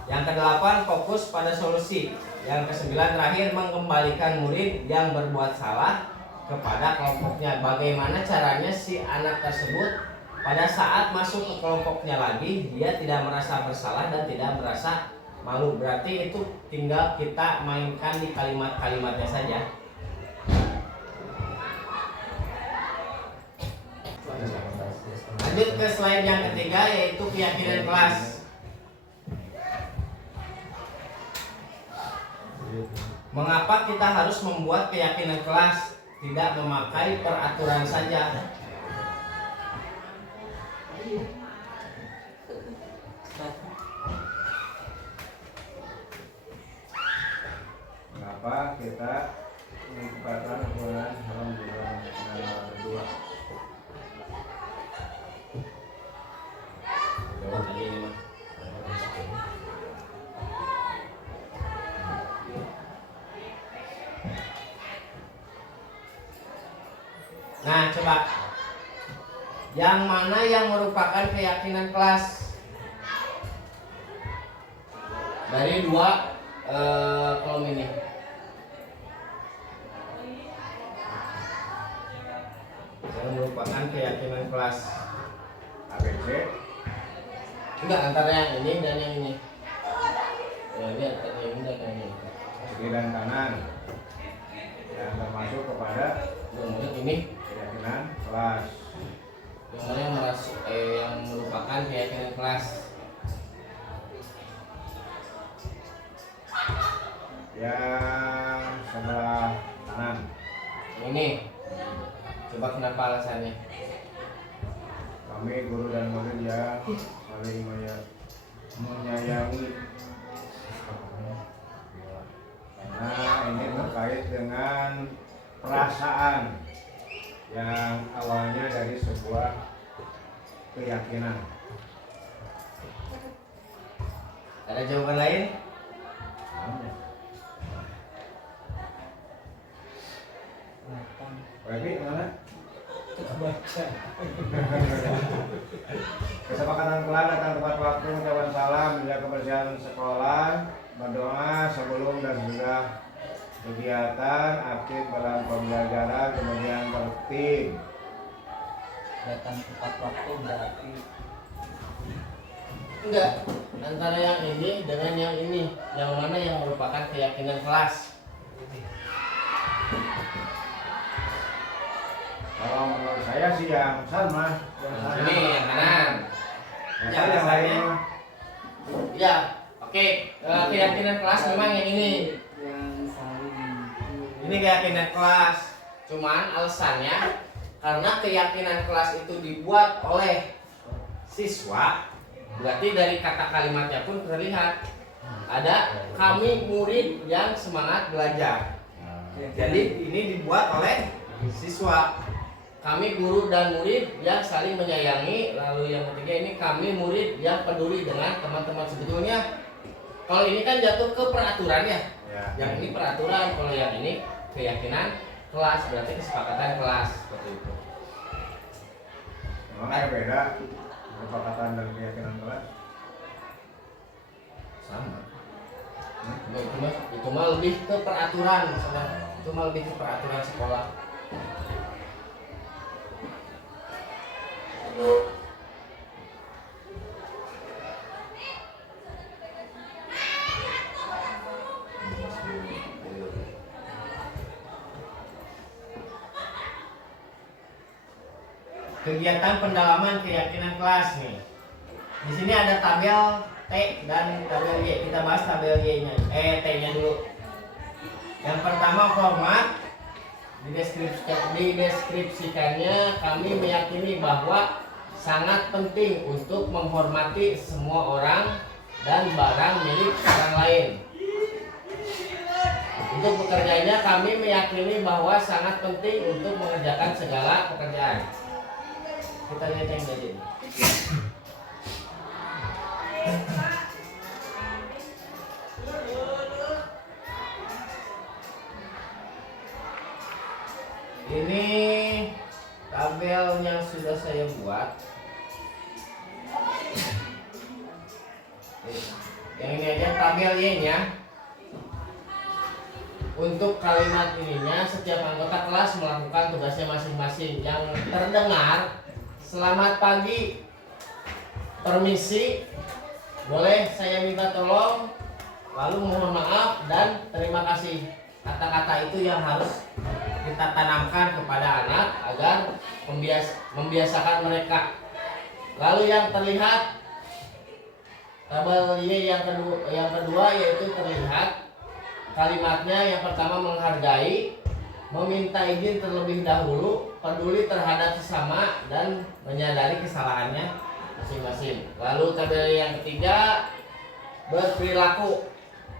Yang kedelapan, fokus pada solusi. Yang kesembilan terakhir, mengembalikan murid yang berbuat salah kepada kelompoknya. Bagaimana caranya si anak tersebut pada saat masuk ke kelompoknya lagi dia tidak merasa bersalah dan tidak merasa malu. Berarti itu tinggal kita mainkan di kalimat-kalimatnya saja. Lanjut ke slide yang ketiga, yaitu keyakinan kelas. Mengapa kita harus membuat keyakinan kelas, tidak memakai peraturan saja? Mengapa kita menyebutkan hubungan dalam hubungan berdua? Nah, coba yang mana yang merupakan keyakinan kelas dari dua kolom ini? Yang merupakan keyakinan kelas ABC. enggak, antara yang ini dan yang ini. Ya, ini antara yang ini dan yang ini. Kiri dan kanan yang termasuk kepada Yang ini keyakinan kelas. yang mana yang merupakan keyakinan kelas? Yang sebelah kanan. Yang ini. Coba kenapa alasannya? Kami guru dan murid yang saling menyayangi. Nah, ini terkait dengan perasaan yang awalnya dari sebuah keyakinan. Ada jawaban lain? Baik, mana? Kebaca. Kesepakatan kelas datang tepat waktu, mengucapkan salam, menjaga kebersihan sekolah, berdoa sebelum dan sesudah kegiatan, aktif dalam pembelajaran, kemudian tertib. Datang tepat waktu berarti Enggak. Antara yang ini dengan yang ini, yang mana yang merupakan keyakinan kelas? Kalau menurut saya sih yang sama. Ini yang kanan. Yang lain mah. Ya, oke. Keyakinan kelas memang yang ini. yang saling Ini keyakinan kelas. Cuman alasannya karena keyakinan kelas itu dibuat oleh siswa, berarti dari kata kalimatnya pun terlihat ada kami murid yang semangat belajar. Jadi ini dibuat oleh siswa. Kami guru dan murid yang saling menyayangi. Lalu yang ketiga ini kami murid yang peduli dengan teman-teman. Sebetulnya kalau ini kan jatuh ke peraturan ya. Yang ini peraturan, kalau yang ini keyakinan kelas, berarti kesepakatan kelas seperti itu. Memang ada beda kesepakatan dan keyakinan kelas. Sama. Itu mah lebih ke peraturan, itu mah lebih ke peraturan sekolah. Kegiatan pendalaman keyakinan kelas nih. Di sini ada tabel T dan tabel Y. Kita bahas tabel Y-nya. T-nya dulu. Yang pertama format. Dideskripsikannya kami meyakini bahwa sangat penting untuk menghormati semua orang dan barang milik orang lain. Untuk bekerjanya kami meyakini bahwa sangat penting untuk mengerjakan segala pekerjaan. Kita lihat yang tadi. Ini tabel yang sudah saya buat. Yang ini aja tabel Y-nya. Untuk kalimat ininya, setiap anggota kelas melakukan tugasnya masing-masing. Yang terdengar, selamat pagi, permisi, boleh saya minta tolong, lalu mohon maaf, dan terima kasih. Kata-kata itu yang harus kita tanamkan kepada anak agar membiasakan mereka. Lalu yang terlihat tabel Y yang kedua yaitu terlihat kalimatnya. Yang pertama menghargai, meminta izin terlebih dahulu, peduli terhadap sesama, dan menyadari kesalahannya masing-masing. Lalu tabel yang ketiga berperilaku,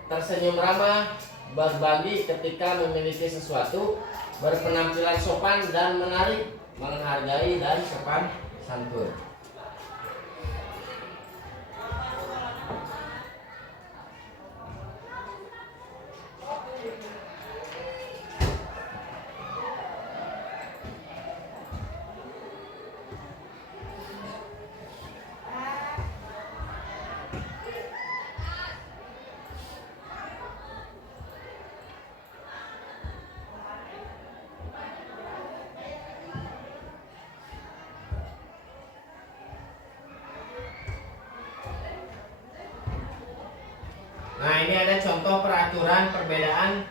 tersenyum ramah, berbagi ketika memiliki sesuatu, berpenampilan sopan dan menarik, menghargai dan sopan santun. Nah, ini ada contoh peraturan, perbedaan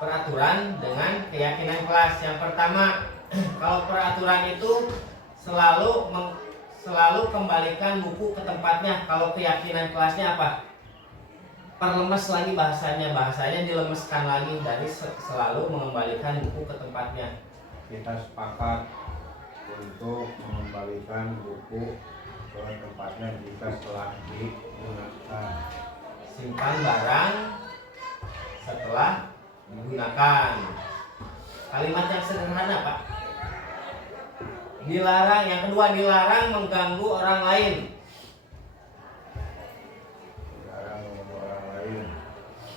peraturan dengan keyakinan kelas. Yang pertama, kalau peraturan itu selalu kembalikan buku ke tempatnya. Kalau keyakinan kelasnya apa? Perlemes lagi bahasanya dilemeskan lagi, dari selalu mengembalikan buku ke tempatnya. Kita sepakat untuk mengembalikan buku ke tempatnya jika telah digunakan. Simpan barang setelah digunakan. Kalimat yang sederhana, Pak. Dilarang, yang kedua dilarang mengganggu orang lain. Dilarang mengganggu orang lain.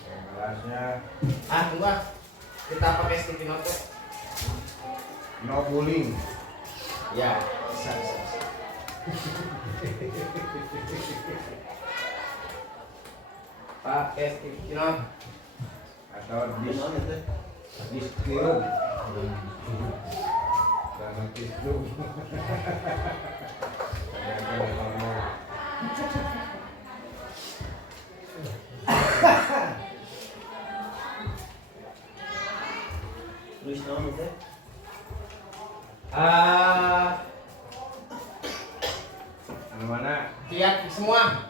Yang jelasnya Tunggu, kita pakai sticky note. no bullying. Ya, bisa. Pakai sticky note Atau diskill. Jangan kisru. Ternyata memang mau. Tulis naon teh? Anu mana? Semua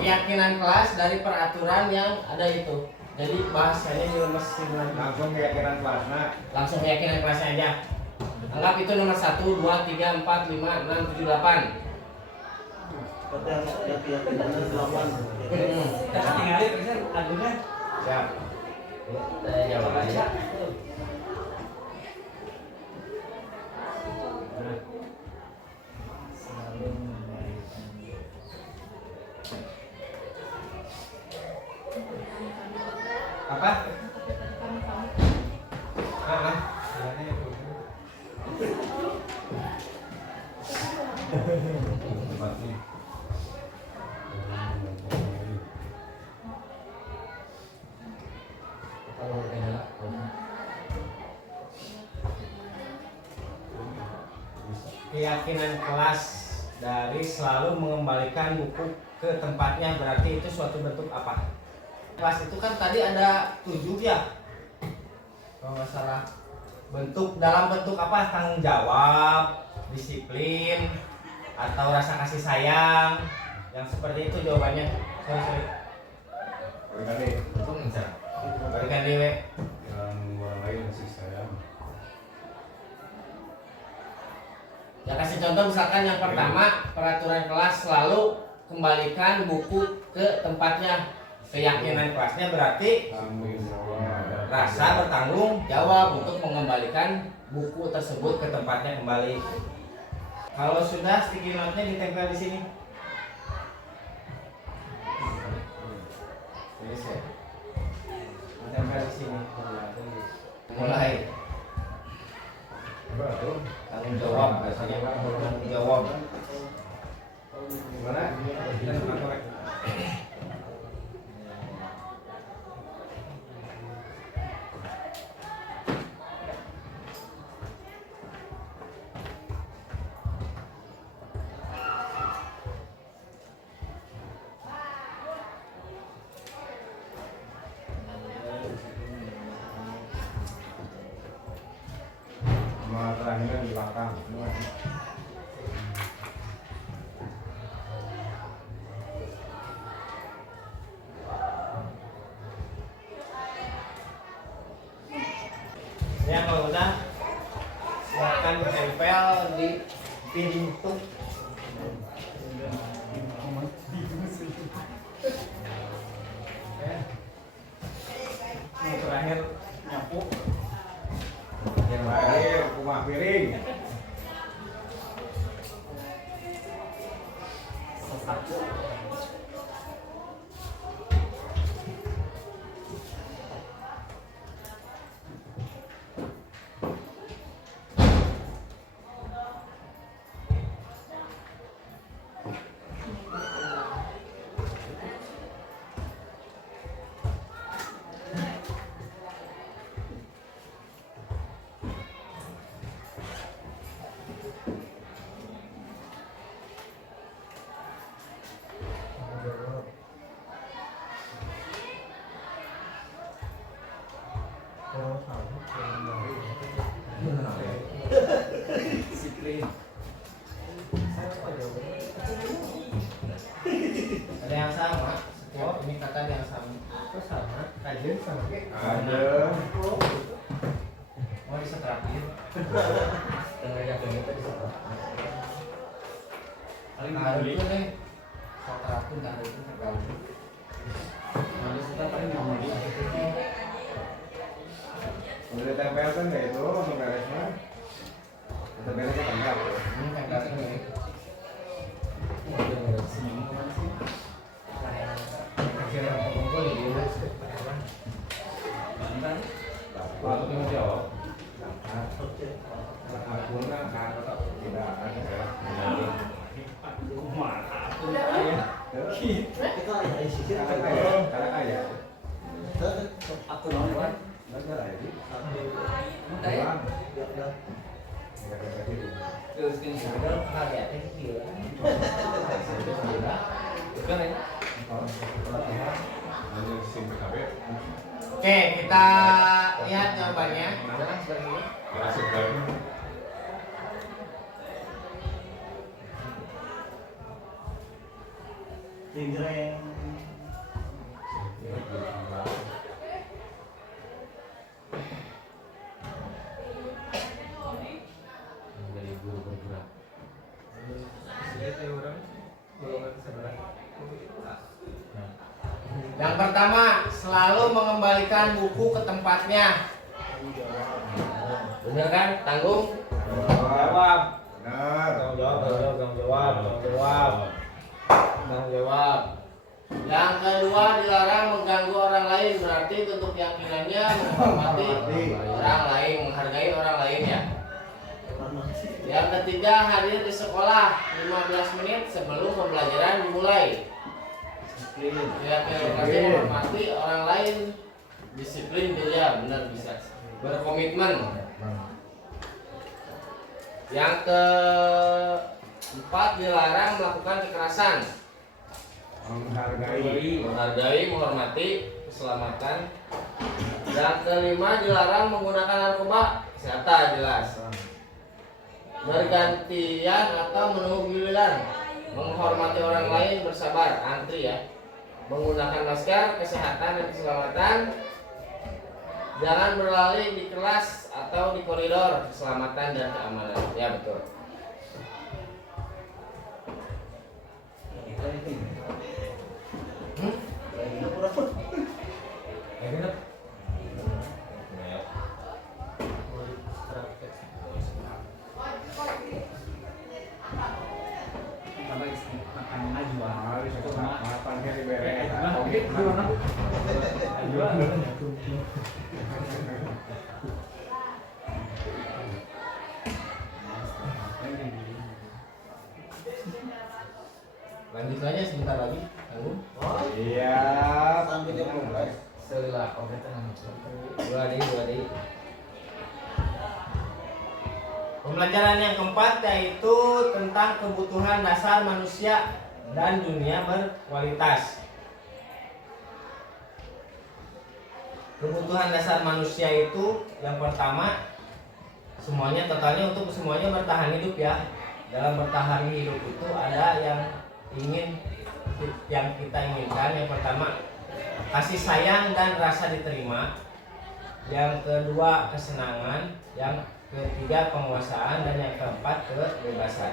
keyakinan kelas dari peraturan yang ada itu. Jadi bahasanya dilemesin lagi. Langsung keyakinan kelasnya. Langsung keyakinan kelasnya aja. Anggap itu nomor 1, 2, 3, 4, 5, 6, 7, 8. Kata harus ada keyakinan 8. Kita tinggalin terusnya lagunya. Siap. Saya jawab aja. Selalu mengembalikan. Apa? Ah, keyakinan kelas dari selalu mengembalikan buku ke tempatnya berarti itu suatu bentuk apa? Kelas itu kan tadi ada 7 ya, kalau nggak salah. Dalam bentuk apa? Tanggung jawab, disiplin, atau rasa kasih sayang, yang seperti itu jawabannya. Sorry. Berikan dewe. Yang orang lain kasih sayang. Ya kasih contoh misalkan yang pertama, peraturan kelas selalu kembalikan buku ke tempatnya. Keyakinan kelasnya berarti Tanggung jawab. rasa bertanggung jawab untuk mengembalikan buku tersebut ke tempatnya kembali. Kalau sudah sticky note-nya ditempel di sini. Ditempel di sini. Mulai tanggung jawab biasanya tanggung jawab. Gimana? Terakhirnya di belakang. Ya kalau udah silakan ditempel di pintu. Yang terakhir nyapu. Yang terakhir rumah piring. Disiplin. Ada yang sama. Setiap ini kata ada yang sama. Itu sama. Kajian sama. Ada. Mau diseterapin. Nah, itu nih. Saya terapin dan itu tergabung. Udah ditempelkan deh itu, beres mah. Tempelnya tanggal. Ini tempelkan nih. Akhirnya kumpul di dulu. Kalau tanggung jawab. Akunnya tetap tidak ada ya. Kita ada isi Karena kaya. aku nonton. Benar ya sih. Terus ini sudah kagetnya kecil. Oke, kita lihat jawabannya. Tinggreng. Yang pertama, selalu mengembalikan buku ke tempatnya. Bener kan? Tanggung Jawab. Benar. tanggung jawab. Yang kedua, dilarang mengganggu orang lain, berarti untuk keyakinannya menghormati orang lain, menghargai orang lain ya. Yang ketiga, hadir di sekolah 15 menit sebelum pembelajaran dimulai. Disiplin, menghormati orang lain, disiplin juga, benar bisa. Berkomitmen. Yang keempat, dilarang melakukan kekerasan. Menghargai, menghormati keselamatan. Yang kelima, dilarang menggunakan narkoba. Kesehatan jelas. Bergantian atau menunggu giliran. Menghormati orang lain, bersabar, antri ya. Menggunakan masker, kesehatan dan keselamatan. Jangan berlari di kelas atau di koridor, keselamatan dan keamanan. Ya betul. Makan najwa. Makan kiri bere. Lanjut aja sebentar lagi. Tanggung. Iya. Sampai jam 12. Setelah oke tenang. Dua di. Pembelajaran yang keempat yaitu tentang kebutuhan dasar manusia dan dunia berkualitas. Kebutuhan dasar manusia itu yang pertama semuanya totalnya untuk semuanya bertahan hidup ya. Dalam bertahan hidup itu ada yang kita inginkan. Yang pertama kasih sayang dan rasa diterima. Yang kedua kesenangan. Yang ketiga penguasaan dan yang keempat kebebasan.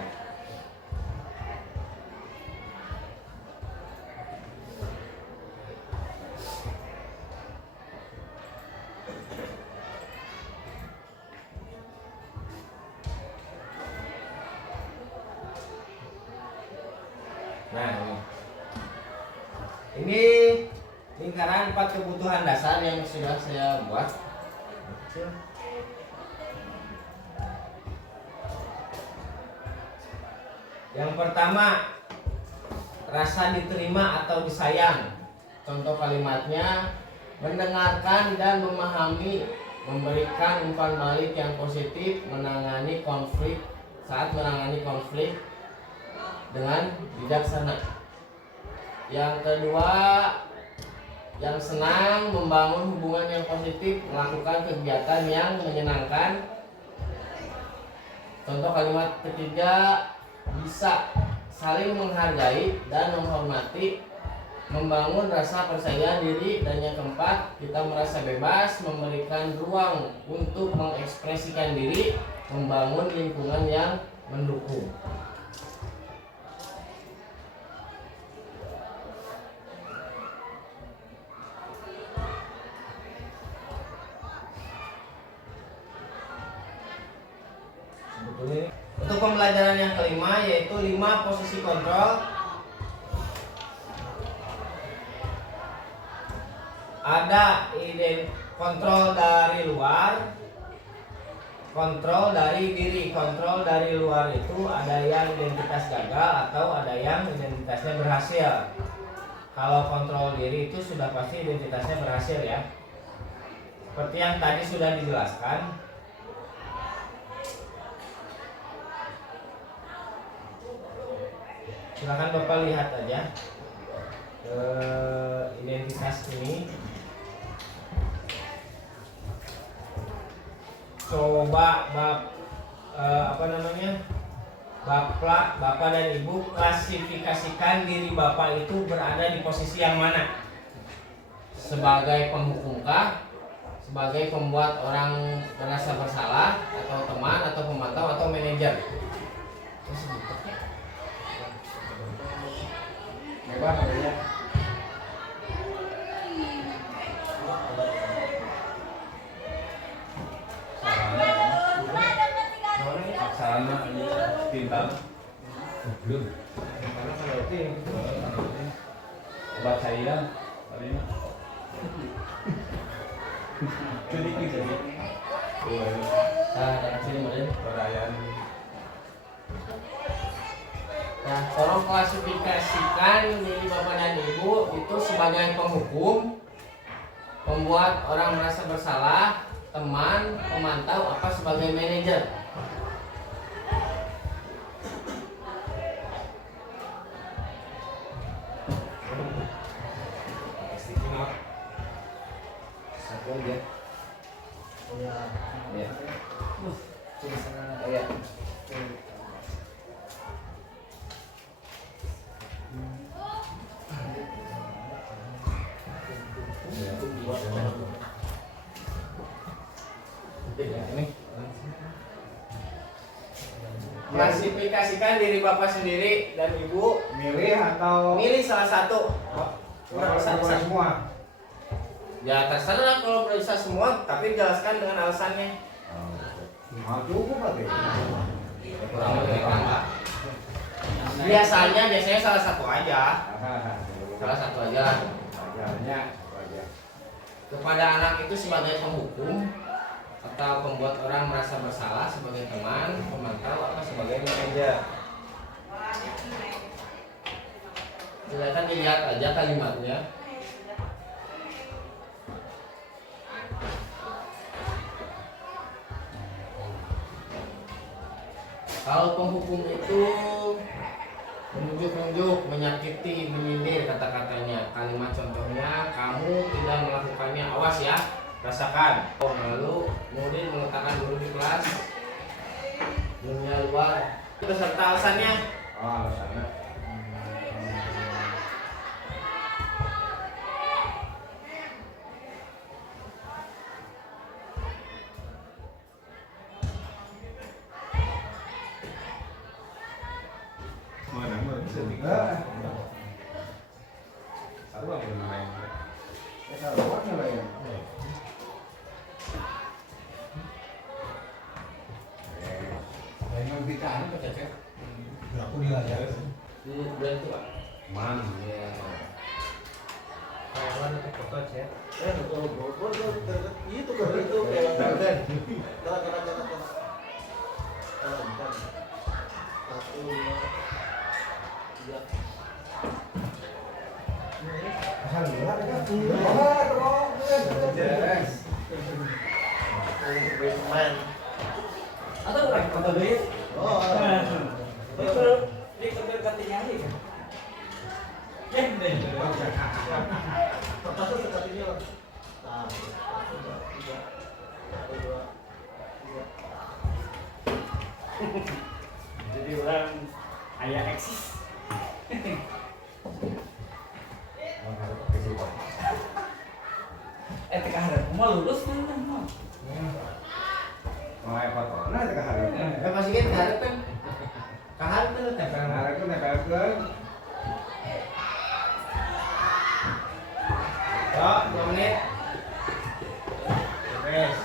Nah, ini lingkaran 4 kebutuhan dasar yang sudah saya buat. Yang pertama, rasa diterima atau disayang. Contoh kalimatnya, mendengarkan dan memahami, memberikan umpan balik yang positif, menangani konflik dengan bijaksana. Yang kedua, yang senang, membangun hubungan yang positif, melakukan kegiatan yang menyenangkan. Contoh kalimat ketiga, bisa saling menghargai dan menghormati, membangun rasa percaya diri. Dan yang keempat, kita merasa bebas, memberikan ruang untuk mengekspresikan diri, membangun lingkungan yang mendukung. Untuk pembelajaran yang kelima yaitu 5 posisi kontrol. Ada kontrol dari luar, kontrol dari diri. Kontrol dari luar itu ada yang identitas gagal atau ada yang identitasnya berhasil. Kalau kontrol diri itu sudah pasti identitasnya berhasil ya. Seperti yang tadi sudah dijelaskan. Silakan Bapak lihat aja identitas ini. Coba Bapak dan Ibu klasifikasikan diri Bapak itu berada di posisi yang mana? Sebagai penghukumkah? Sebagai pembuat orang merasa bersalah? Atau teman? Atau pemantau? Atau manajer? Hebat ya. sana tinta. Belum. Karena kan berarti Obat cairan tadi mah. Sedikit saja. Nah, sini boleh. Perayaan. Nah, tolong klasifikasikan diri Bapak dan Ibu itu sebagai penghukum, pembuat orang merasa bersalah, teman, pemantau, apa sebagai manajer. Satu aja. Ya. Ya. Coba sana. Ya. Ini. Klasifikasikan diri Bapak sendiri dan Ibu, milih atau milih salah satu. boleh semua. Ya terserah kalau bisa semua, tapi jelaskan dengan alasannya. Cukup berarti. Kurang lebih kan, Pak. Biasanya salah satu aja. Salah satu aja. Ajarnya aja. Kepada anak itu sebagai penghukum atau pembuat orang merasa bersalah sebagai teman, pemantau, atau sebagai manajer. Silakan dilihat aja kalimatnya. Kalau penghukum itu menunjuk-nunjuk, menyakiti, menyindir kata-katanya. Kalimat contohnya, kamu tidak melakukannya, awas ya, rasakan. Lalu kemudian meletakkan guru di kelas, dunia luar, beserta alasannya. Oh, alasannya. Mana sedikit. Satu apa yang main? Saruannya lah ya. Yang bicara apa cek? Aku dilajar. Di bulan itu, Pak. Man. Ya. Kawan atau foto ya. Itu kan itu kayak satu dua tiga. Alhamdulillah kan. Pemain. Atau orang foto duit. Oh, Itu di kebel katanya ini. pertama sekali lah. Nah, tiga, tiga, satu, dua, tiga. Jadi orang ayah eksis. Teka harap mau lulus kan mau. Mau foto. Nah, itu kahar. Pasti kan harap kan. Kahar tuh tempel. Nah, itu nepelkeun. Yo, 2 menit. Beres.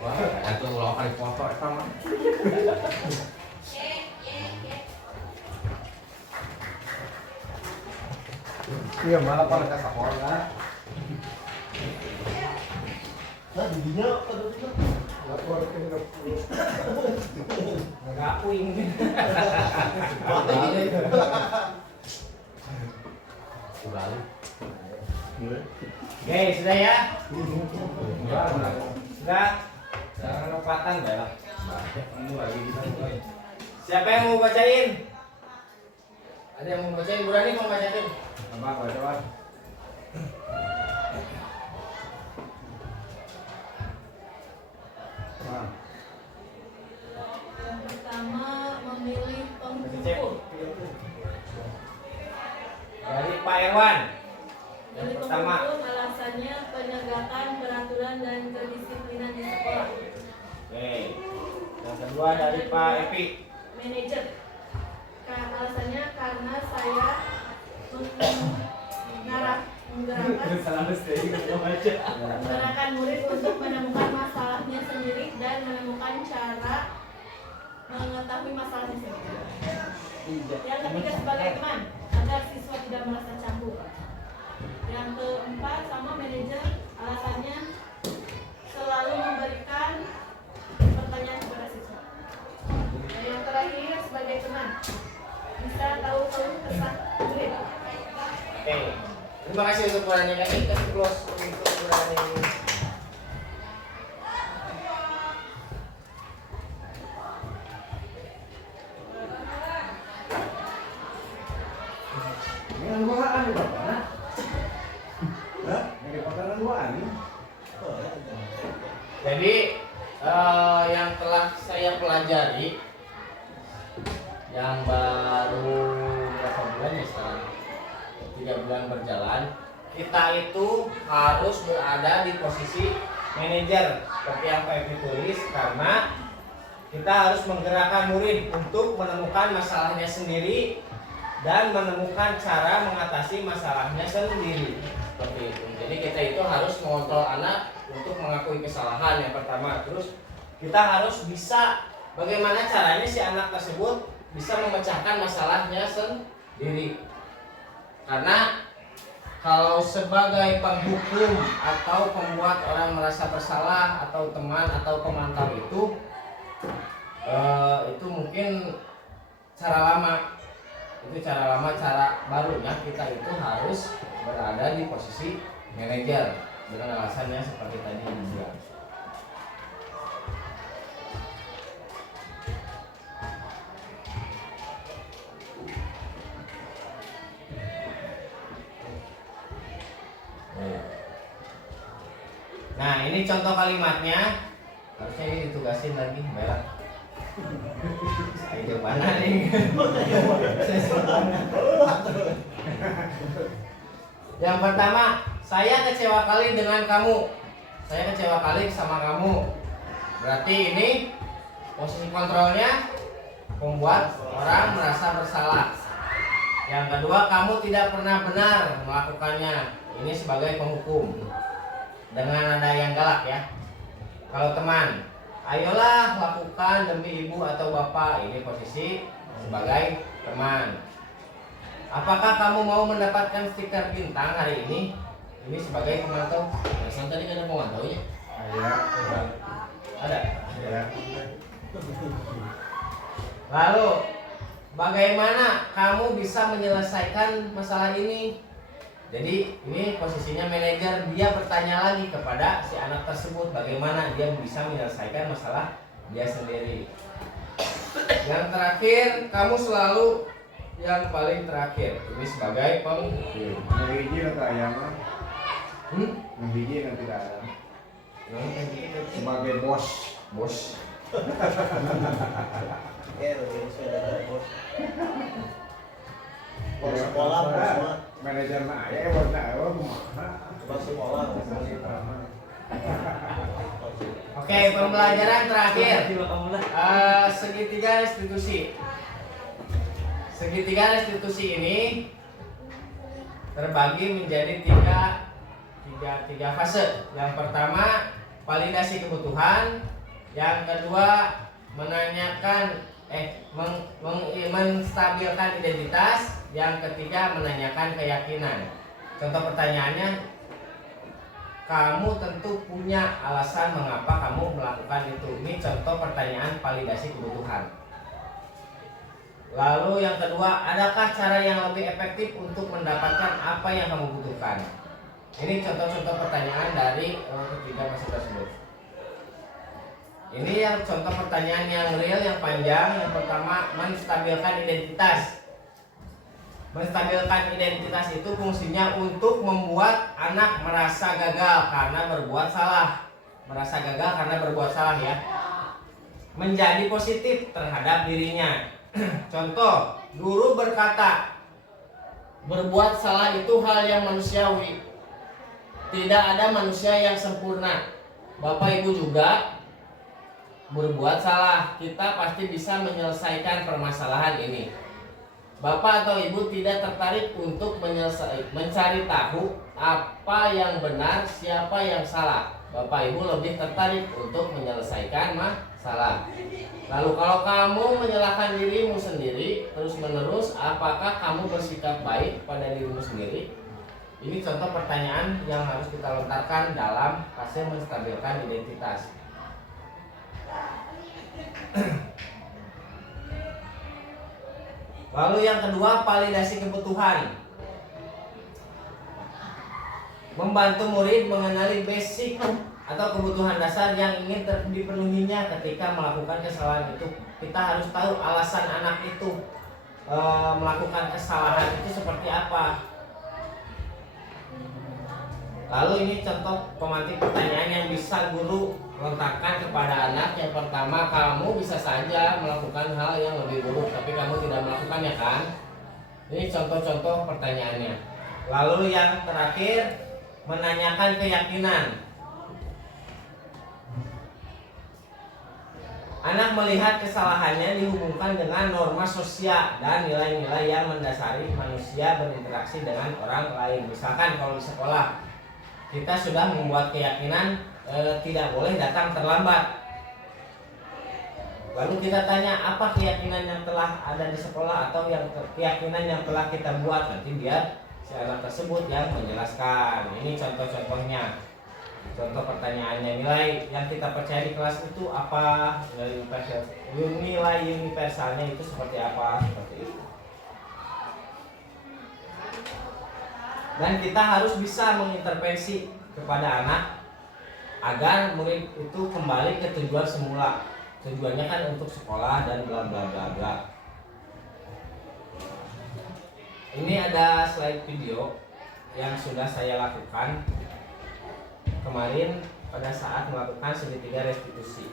Wah, itu ulah kali foto eta mah. Iya, malah kalau ke sekolah. Nah, didinya pada itu. Lapor ke Enggak puing. Kembali. Oke, sudah ya? Enggak. Sudah. Jangan lopatan dah lah. Kamu lagi di sana. Siapa yang mau bacain? Ada yang mau bacain? Burani mau bacain? Abang baca. Yang pertama memilih penghukum. Dari Pak Irwan. Yang Memilih pertama. penghukum alasannya penegakan peraturan dan kedisiplinan di sekolah. Oke. Yang kedua dari Pak Epi. mengetahui masalahnya sendiri. Tidak. Yang ketiga sebagai teman agar siswa tidak merasa canggung. Yang keempat sama manajer, alasannya selalu memberikan pertanyaan kepada siswa. Dan yang terakhir sebagai teman bisa tahu keluh kesah murid. Oke, terima kasih untuk perannya kami. Kita close untuk peran ini. Ini duaan nih Bapak. Nah. Hah? Ini pakaran duaan nih. Jadi yang telah saya pelajari yang baru berapa bulan ya sekarang 3 bulan berjalan, kita itu harus berada di posisi manajer seperti yang Pak Evi tulis, karena kita harus menggerakkan murid untuk menemukan masalahnya sendiri dan menemukan cara mengatasi masalahnya sendiri seperti itu. Jadi kita itu harus mengontrol anak untuk mengakui kesalahan yang pertama. Terus kita harus bisa bagaimana caranya si anak tersebut bisa memecahkan masalahnya sendiri. Karena kalau sebagai penghukum atau pembuat orang merasa bersalah atau teman atau pemantau itu mungkin cara lama. Itu cara lama, cara barunya kita itu harus berada di posisi manajer dengan alasannya seperti tadi dibilang. Nah, ini contoh kalimatnya. Harusnya ini ditugasin lagi, Bella. Saya jawabannya nih. Yang pertama, saya kecewa kali dengan kamu. Saya kecewa kali sama kamu. Berarti ini posisi kontrolnya membuat orang merasa bersalah. Yang kedua, kamu tidak pernah benar melakukannya. Ini sebagai penghukum dengan nada yang galak ya. Kalau teman, ayolah lakukan demi ibu atau bapak. Ini posisi sebagai teman. Apakah kamu mau mendapatkan stiker bintang hari ini? Ini sebagai pemantau. Perasaan tadi kan ada pemantau ya? Ada. Ya. Lalu, bagaimana kamu bisa menyelesaikan masalah ini? Jadi ini posisinya manajer, dia bertanya lagi kepada si anak tersebut bagaimana dia bisa menyelesaikan masalah dia sendiri. Yang terakhir, kamu selalu yang paling terakhir. Ini sebagai penghukum. Menghiji nanti ayam. Menghiji nanti tidak ada. Sebagai bos. Bos sekolah, bos manajer mah ya bos bos sekolah. Oke, pembelajaran terakhir. Segitiga restitusi. Segitiga restitusi ini terbagi menjadi tiga fase. Yang pertama, validasi kebutuhan. Yang kedua, menanyakan menstabilkan identitas. Yang ketiga, menanyakan keyakinan. Contoh pertanyaannya, kamu tentu punya alasan mengapa kamu melakukan itu. Ini contoh pertanyaan validasi kebutuhan. Lalu yang kedua, adakah cara yang lebih efektif untuk mendapatkan apa yang kamu butuhkan? Ini contoh-contoh pertanyaan dari ketiga fase tersebut. Ini yang contoh pertanyaan yang real, yang panjang. Yang pertama, menstabilkan identitas. Menstabilkan identitas itu fungsinya untuk membuat anak merasa gagal karena berbuat salah. Merasa gagal karena berbuat salah ya. Menjadi positif terhadap dirinya. Contoh, guru berkata, berbuat salah itu hal yang manusiawi. Tidak ada manusia yang sempurna. Bapak Ibu juga berbuat salah. Kita pasti bisa menyelesaikan permasalahan ini. Bapak atau Ibu tidak tertarik untuk mencari tahu apa yang benar, siapa yang salah. Bapak Ibu lebih tertarik untuk menyelesaikan masalah. Salah. Lalu kalau kamu menyalahkan dirimu sendiri terus-menerus, apakah kamu bersikap baik pada dirimu sendiri? Ini contoh pertanyaan yang harus kita lontarkan dalam fase menstabilkan identitas. Lalu yang kedua, validasi kebutuhan. Membantu murid mengenali basic atau kebutuhan dasar yang ingin dipenuhinya ketika melakukan kesalahan itu. Kita harus tahu alasan anak itu melakukan kesalahan itu seperti apa. Lalu ini contoh pemantik pertanyaan yang bisa guru lontarkan kepada anak. Yang pertama, kamu bisa saja melakukan hal yang lebih buruk tapi kamu tidak melakukannya, kan? Ini contoh-contoh pertanyaannya. Lalu yang terakhir, menanyakan keyakinan. Anak melihat kesalahannya dihubungkan dengan norma sosial dan nilai-nilai yang mendasari manusia berinteraksi dengan orang lain. Misalkan kalau di sekolah kita sudah membuat keyakinan tidak boleh datang terlambat. Lalu kita tanya apa keyakinan yang telah ada di sekolah atau yang keyakinan yang telah kita buat. Nanti biar si anak tersebut yang menjelaskan. Ini contoh-contohnya. Contoh pertanyaannya, nilai yang kita percaya di kelas itu apa? Nilai universalnya itu seperti apa? Seperti itu. Dan kita harus bisa mengintervensi kepada anak agar murid itu kembali ke tujuan semula. Tujuannya kan untuk sekolah dan bla bla bla bla. Ini ada slide video yang sudah saya lakukan kemarin pada saat melakukan segitiga restitusi.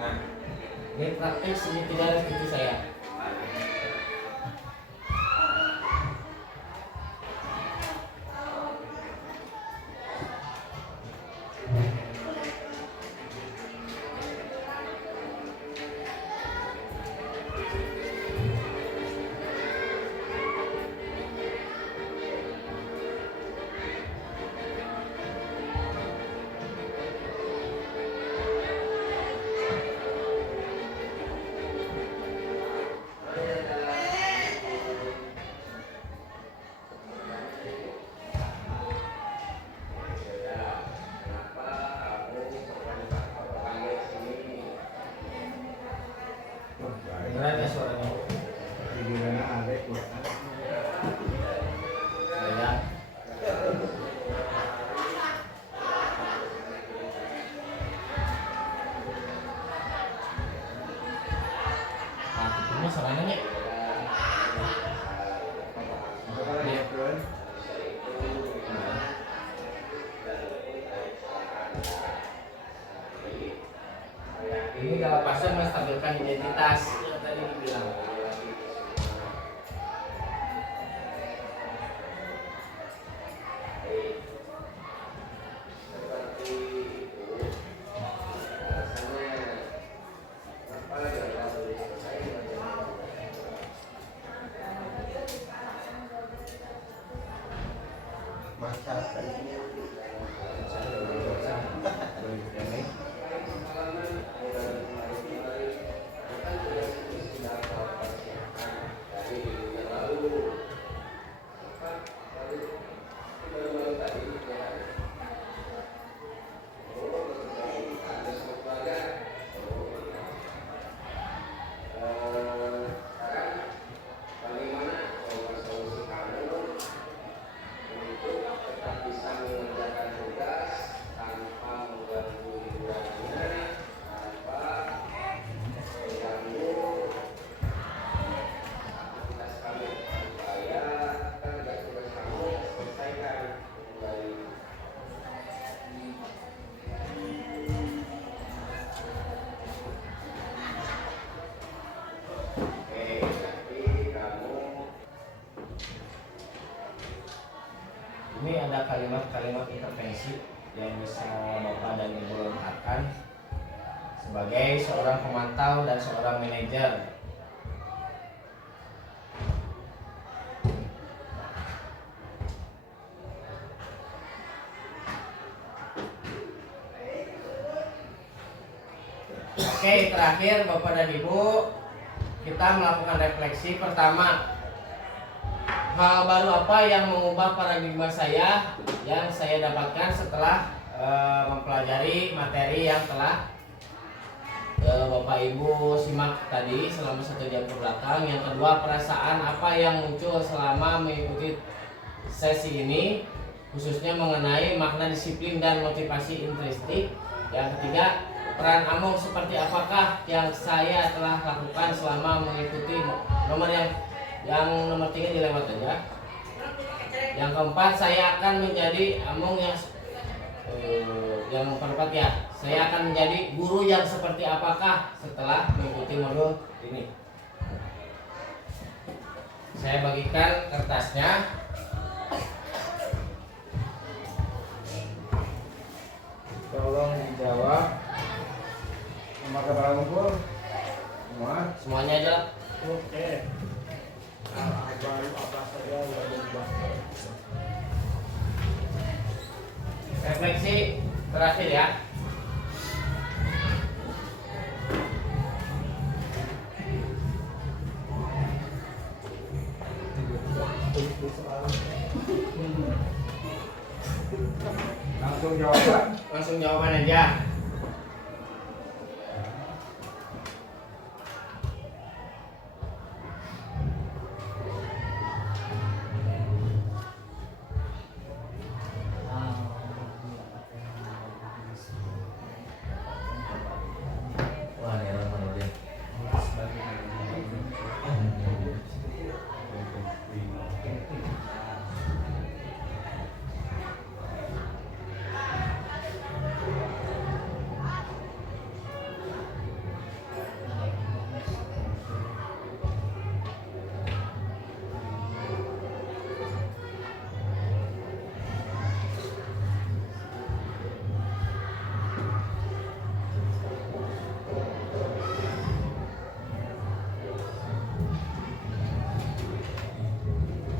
Nah, ini praktik segitiga restitusi saya. Beneran ya suaranya? Gimana ada tuh? Saya. Nah, itu soalnya nih. Ini dalam fase menstabilkan identitas yang tadi dibilang. Ini ada kalimat-kalimat intervensi yang bisa Bapak dan Ibu lengkapkan sebagai seorang pemantau dan seorang manajer. Oke, terakhir Bapak dan Ibu, kita melakukan refleksi. Pertama, hal baru apa yang mengubah paradigma saya yang saya dapatkan setelah mempelajari materi yang telah Bapak Ibu simak tadi selama 1 jam ke belakang. Yang kedua, perasaan apa yang muncul selama mengikuti sesi ini, khususnya mengenai makna disiplin dan motivasi intrinsik. Yang ketiga, peran Among seperti apakah yang saya telah lakukan selama mengikuti nomor yang nomor 3 dilewat aja. Yang keempat, saya akan menjadi Among yang keempat ya, saya akan menjadi guru yang seperti apakah setelah mengikuti modul ini. Saya bagikan kertasnya. Tolong dijawab. Nomor kepala ngumpul semua. Semuanya aja lah. Oke. Baru apa saja yang berubah? Refleksi terakhir ya. Langsung jawaban. Langsung jawaban aja. Wah, ini orang mana dia?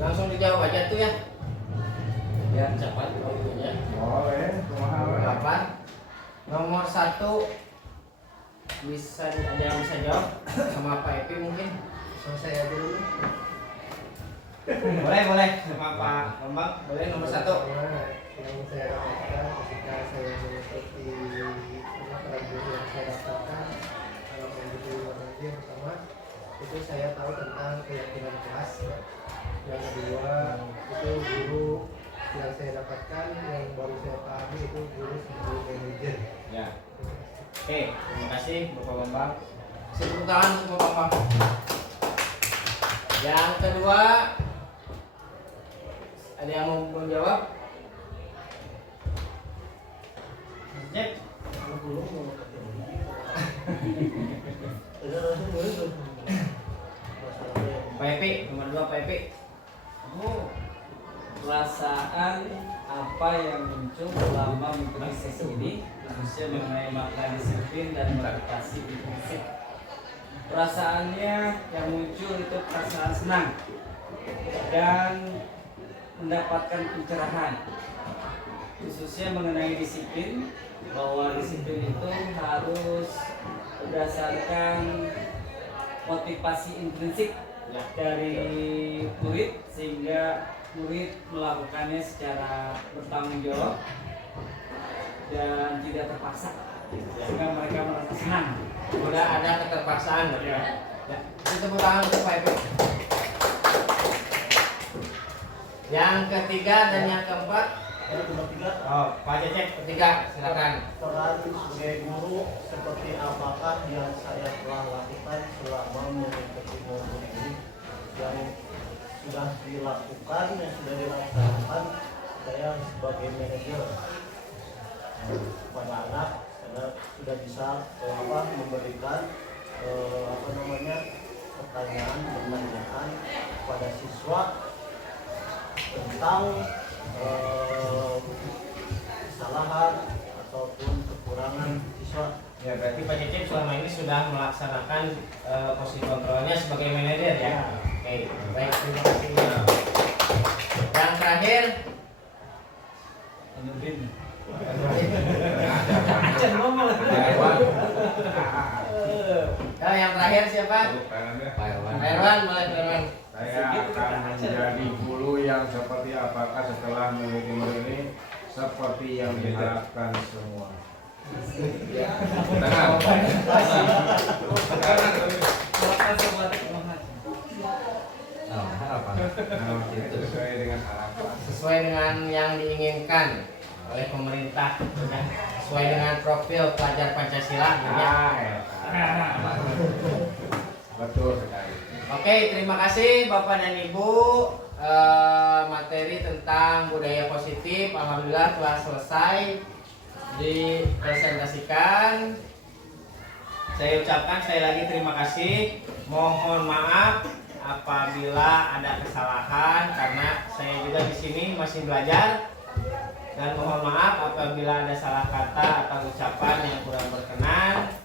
Langsung dijawab aja tuh ya. Biar cepat waktunya. Boleh, kumaha we. Apa? Nomor 1 bisa ada yang bisa jawab sama Pak Epi mungkin. So, saya dulu. Boleh sama Pak Bambang. Boleh nomor 1. Yang saya dapatkan ketika saya mengikuti pelajaran yang saya dapatkan kalau mengikuti materi yang pertama itu saya tahu tentang keyakinan kelas. Yang kedua itu guru yang saya dapatkan yang baru saya pahami itu guru sebagai manajer. Ya. Oke, terima kasih Bapak Bambang. Tepuk tangan untuk Bapak Bambang. Yang kedua, ada yang mau menjawab? Cek. Belum mau ketemu. Ada langsung dulu. Pak Epi, nomor 2 Pak Epi. Perasaan apa yang muncul selama mengikuti sesi ini, khususnya mengenai makna disiplin dan motivasi intrinsik. Perasaannya yang muncul itu perasaan senang dan mendapatkan pencerahan, khususnya mengenai disiplin, bahwa disiplin itu harus berdasarkan motivasi intrinsik dari murid, sehingga murid melakukannya secara bertanggung jawab dan tidak terpaksa, sehingga mereka merasa senang. Udah ada keterpaksaan ya. Ya, tepuk tangan untuk Pak Epi. Yang ketiga dan yang keempat. Nomor 3. Oh, Pak Cecep ketiga, silakan. Peran sebagai guru seperti apakah yang saya telah lakukan selama mengikuti modul ini yang sudah dilakukan, yang sudah dilaksanakan saya sebagai manajer kepada anak, karena sudah bisa memberikan pertanyaan kepada siswa tentang kesalahan ataupun kekurangan siswa. Ya berarti Pak Cecep selama ini sudah melaksanakan posisi kontrolnya sebagai manajer ya. Oke, baik, terima kasih. Yang terakhir, Anudin. Acan ngomong. yang terakhir siapa? Pak Irwan. Pak Irwan, boleh Pak Irwan. Saya akan menjadi guru yang seperti apakah setelah memiliki murid ini seperti yang diharapkan semua. Sesuai dengan harapan. Sesuai dengan yang diinginkan oleh pemerintah, ya. Sesuai dengan profil pelajar Pancasila. Ya. Betul sekali. Oke, terima kasih Bapak dan Ibu. Materi tentang budaya positif alhamdulillah telah selesai dipresentasikan. Saya ucapkan sekali lagi terima kasih. Mohon maaf apabila ada kesalahan karena saya juga di sini masih belajar, dan mohon maaf apabila ada salah kata atau ucapan yang kurang berkenan.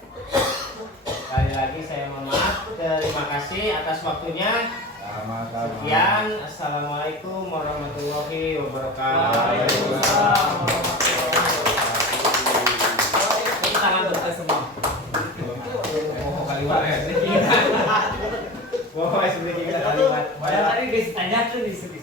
Sekali lagi saya mohon maaf. Terima kasih atas waktunya. Sama-sama. Sekian, assalamualaikum warahmatullahi wabarakatuh. Tangan berkas semua. Oh, kalimat ya. Wah, sedikit kalimat. Tadi guys tanya tuh di sini.